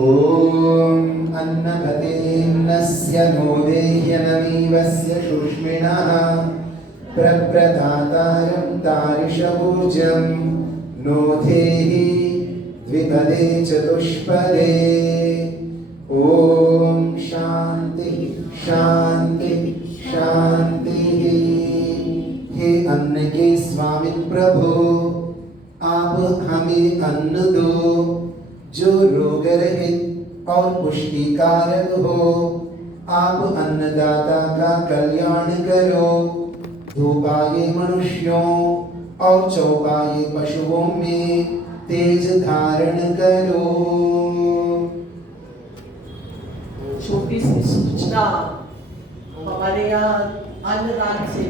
ओम अन्नपतेन्नस्य नो देह्यनमीवस्य शुष्मिणः प्रप्रदातारं तारिषभोजं नो धेहि द्विपदे चतुष्पदे ओम शांति शांति शांति। हे अन्न के स्वामी प्रभु आप हमें अन्न दो जो रोग रहित और पुष्टिकारक हो। आप अन्नदाता का कल्याण करो। धूपाये मनुष्यों और चौपाये पशुओं में तेज धारण करो। छोटी सी सूचना, हमारे यहाँ अन्नदान सेवा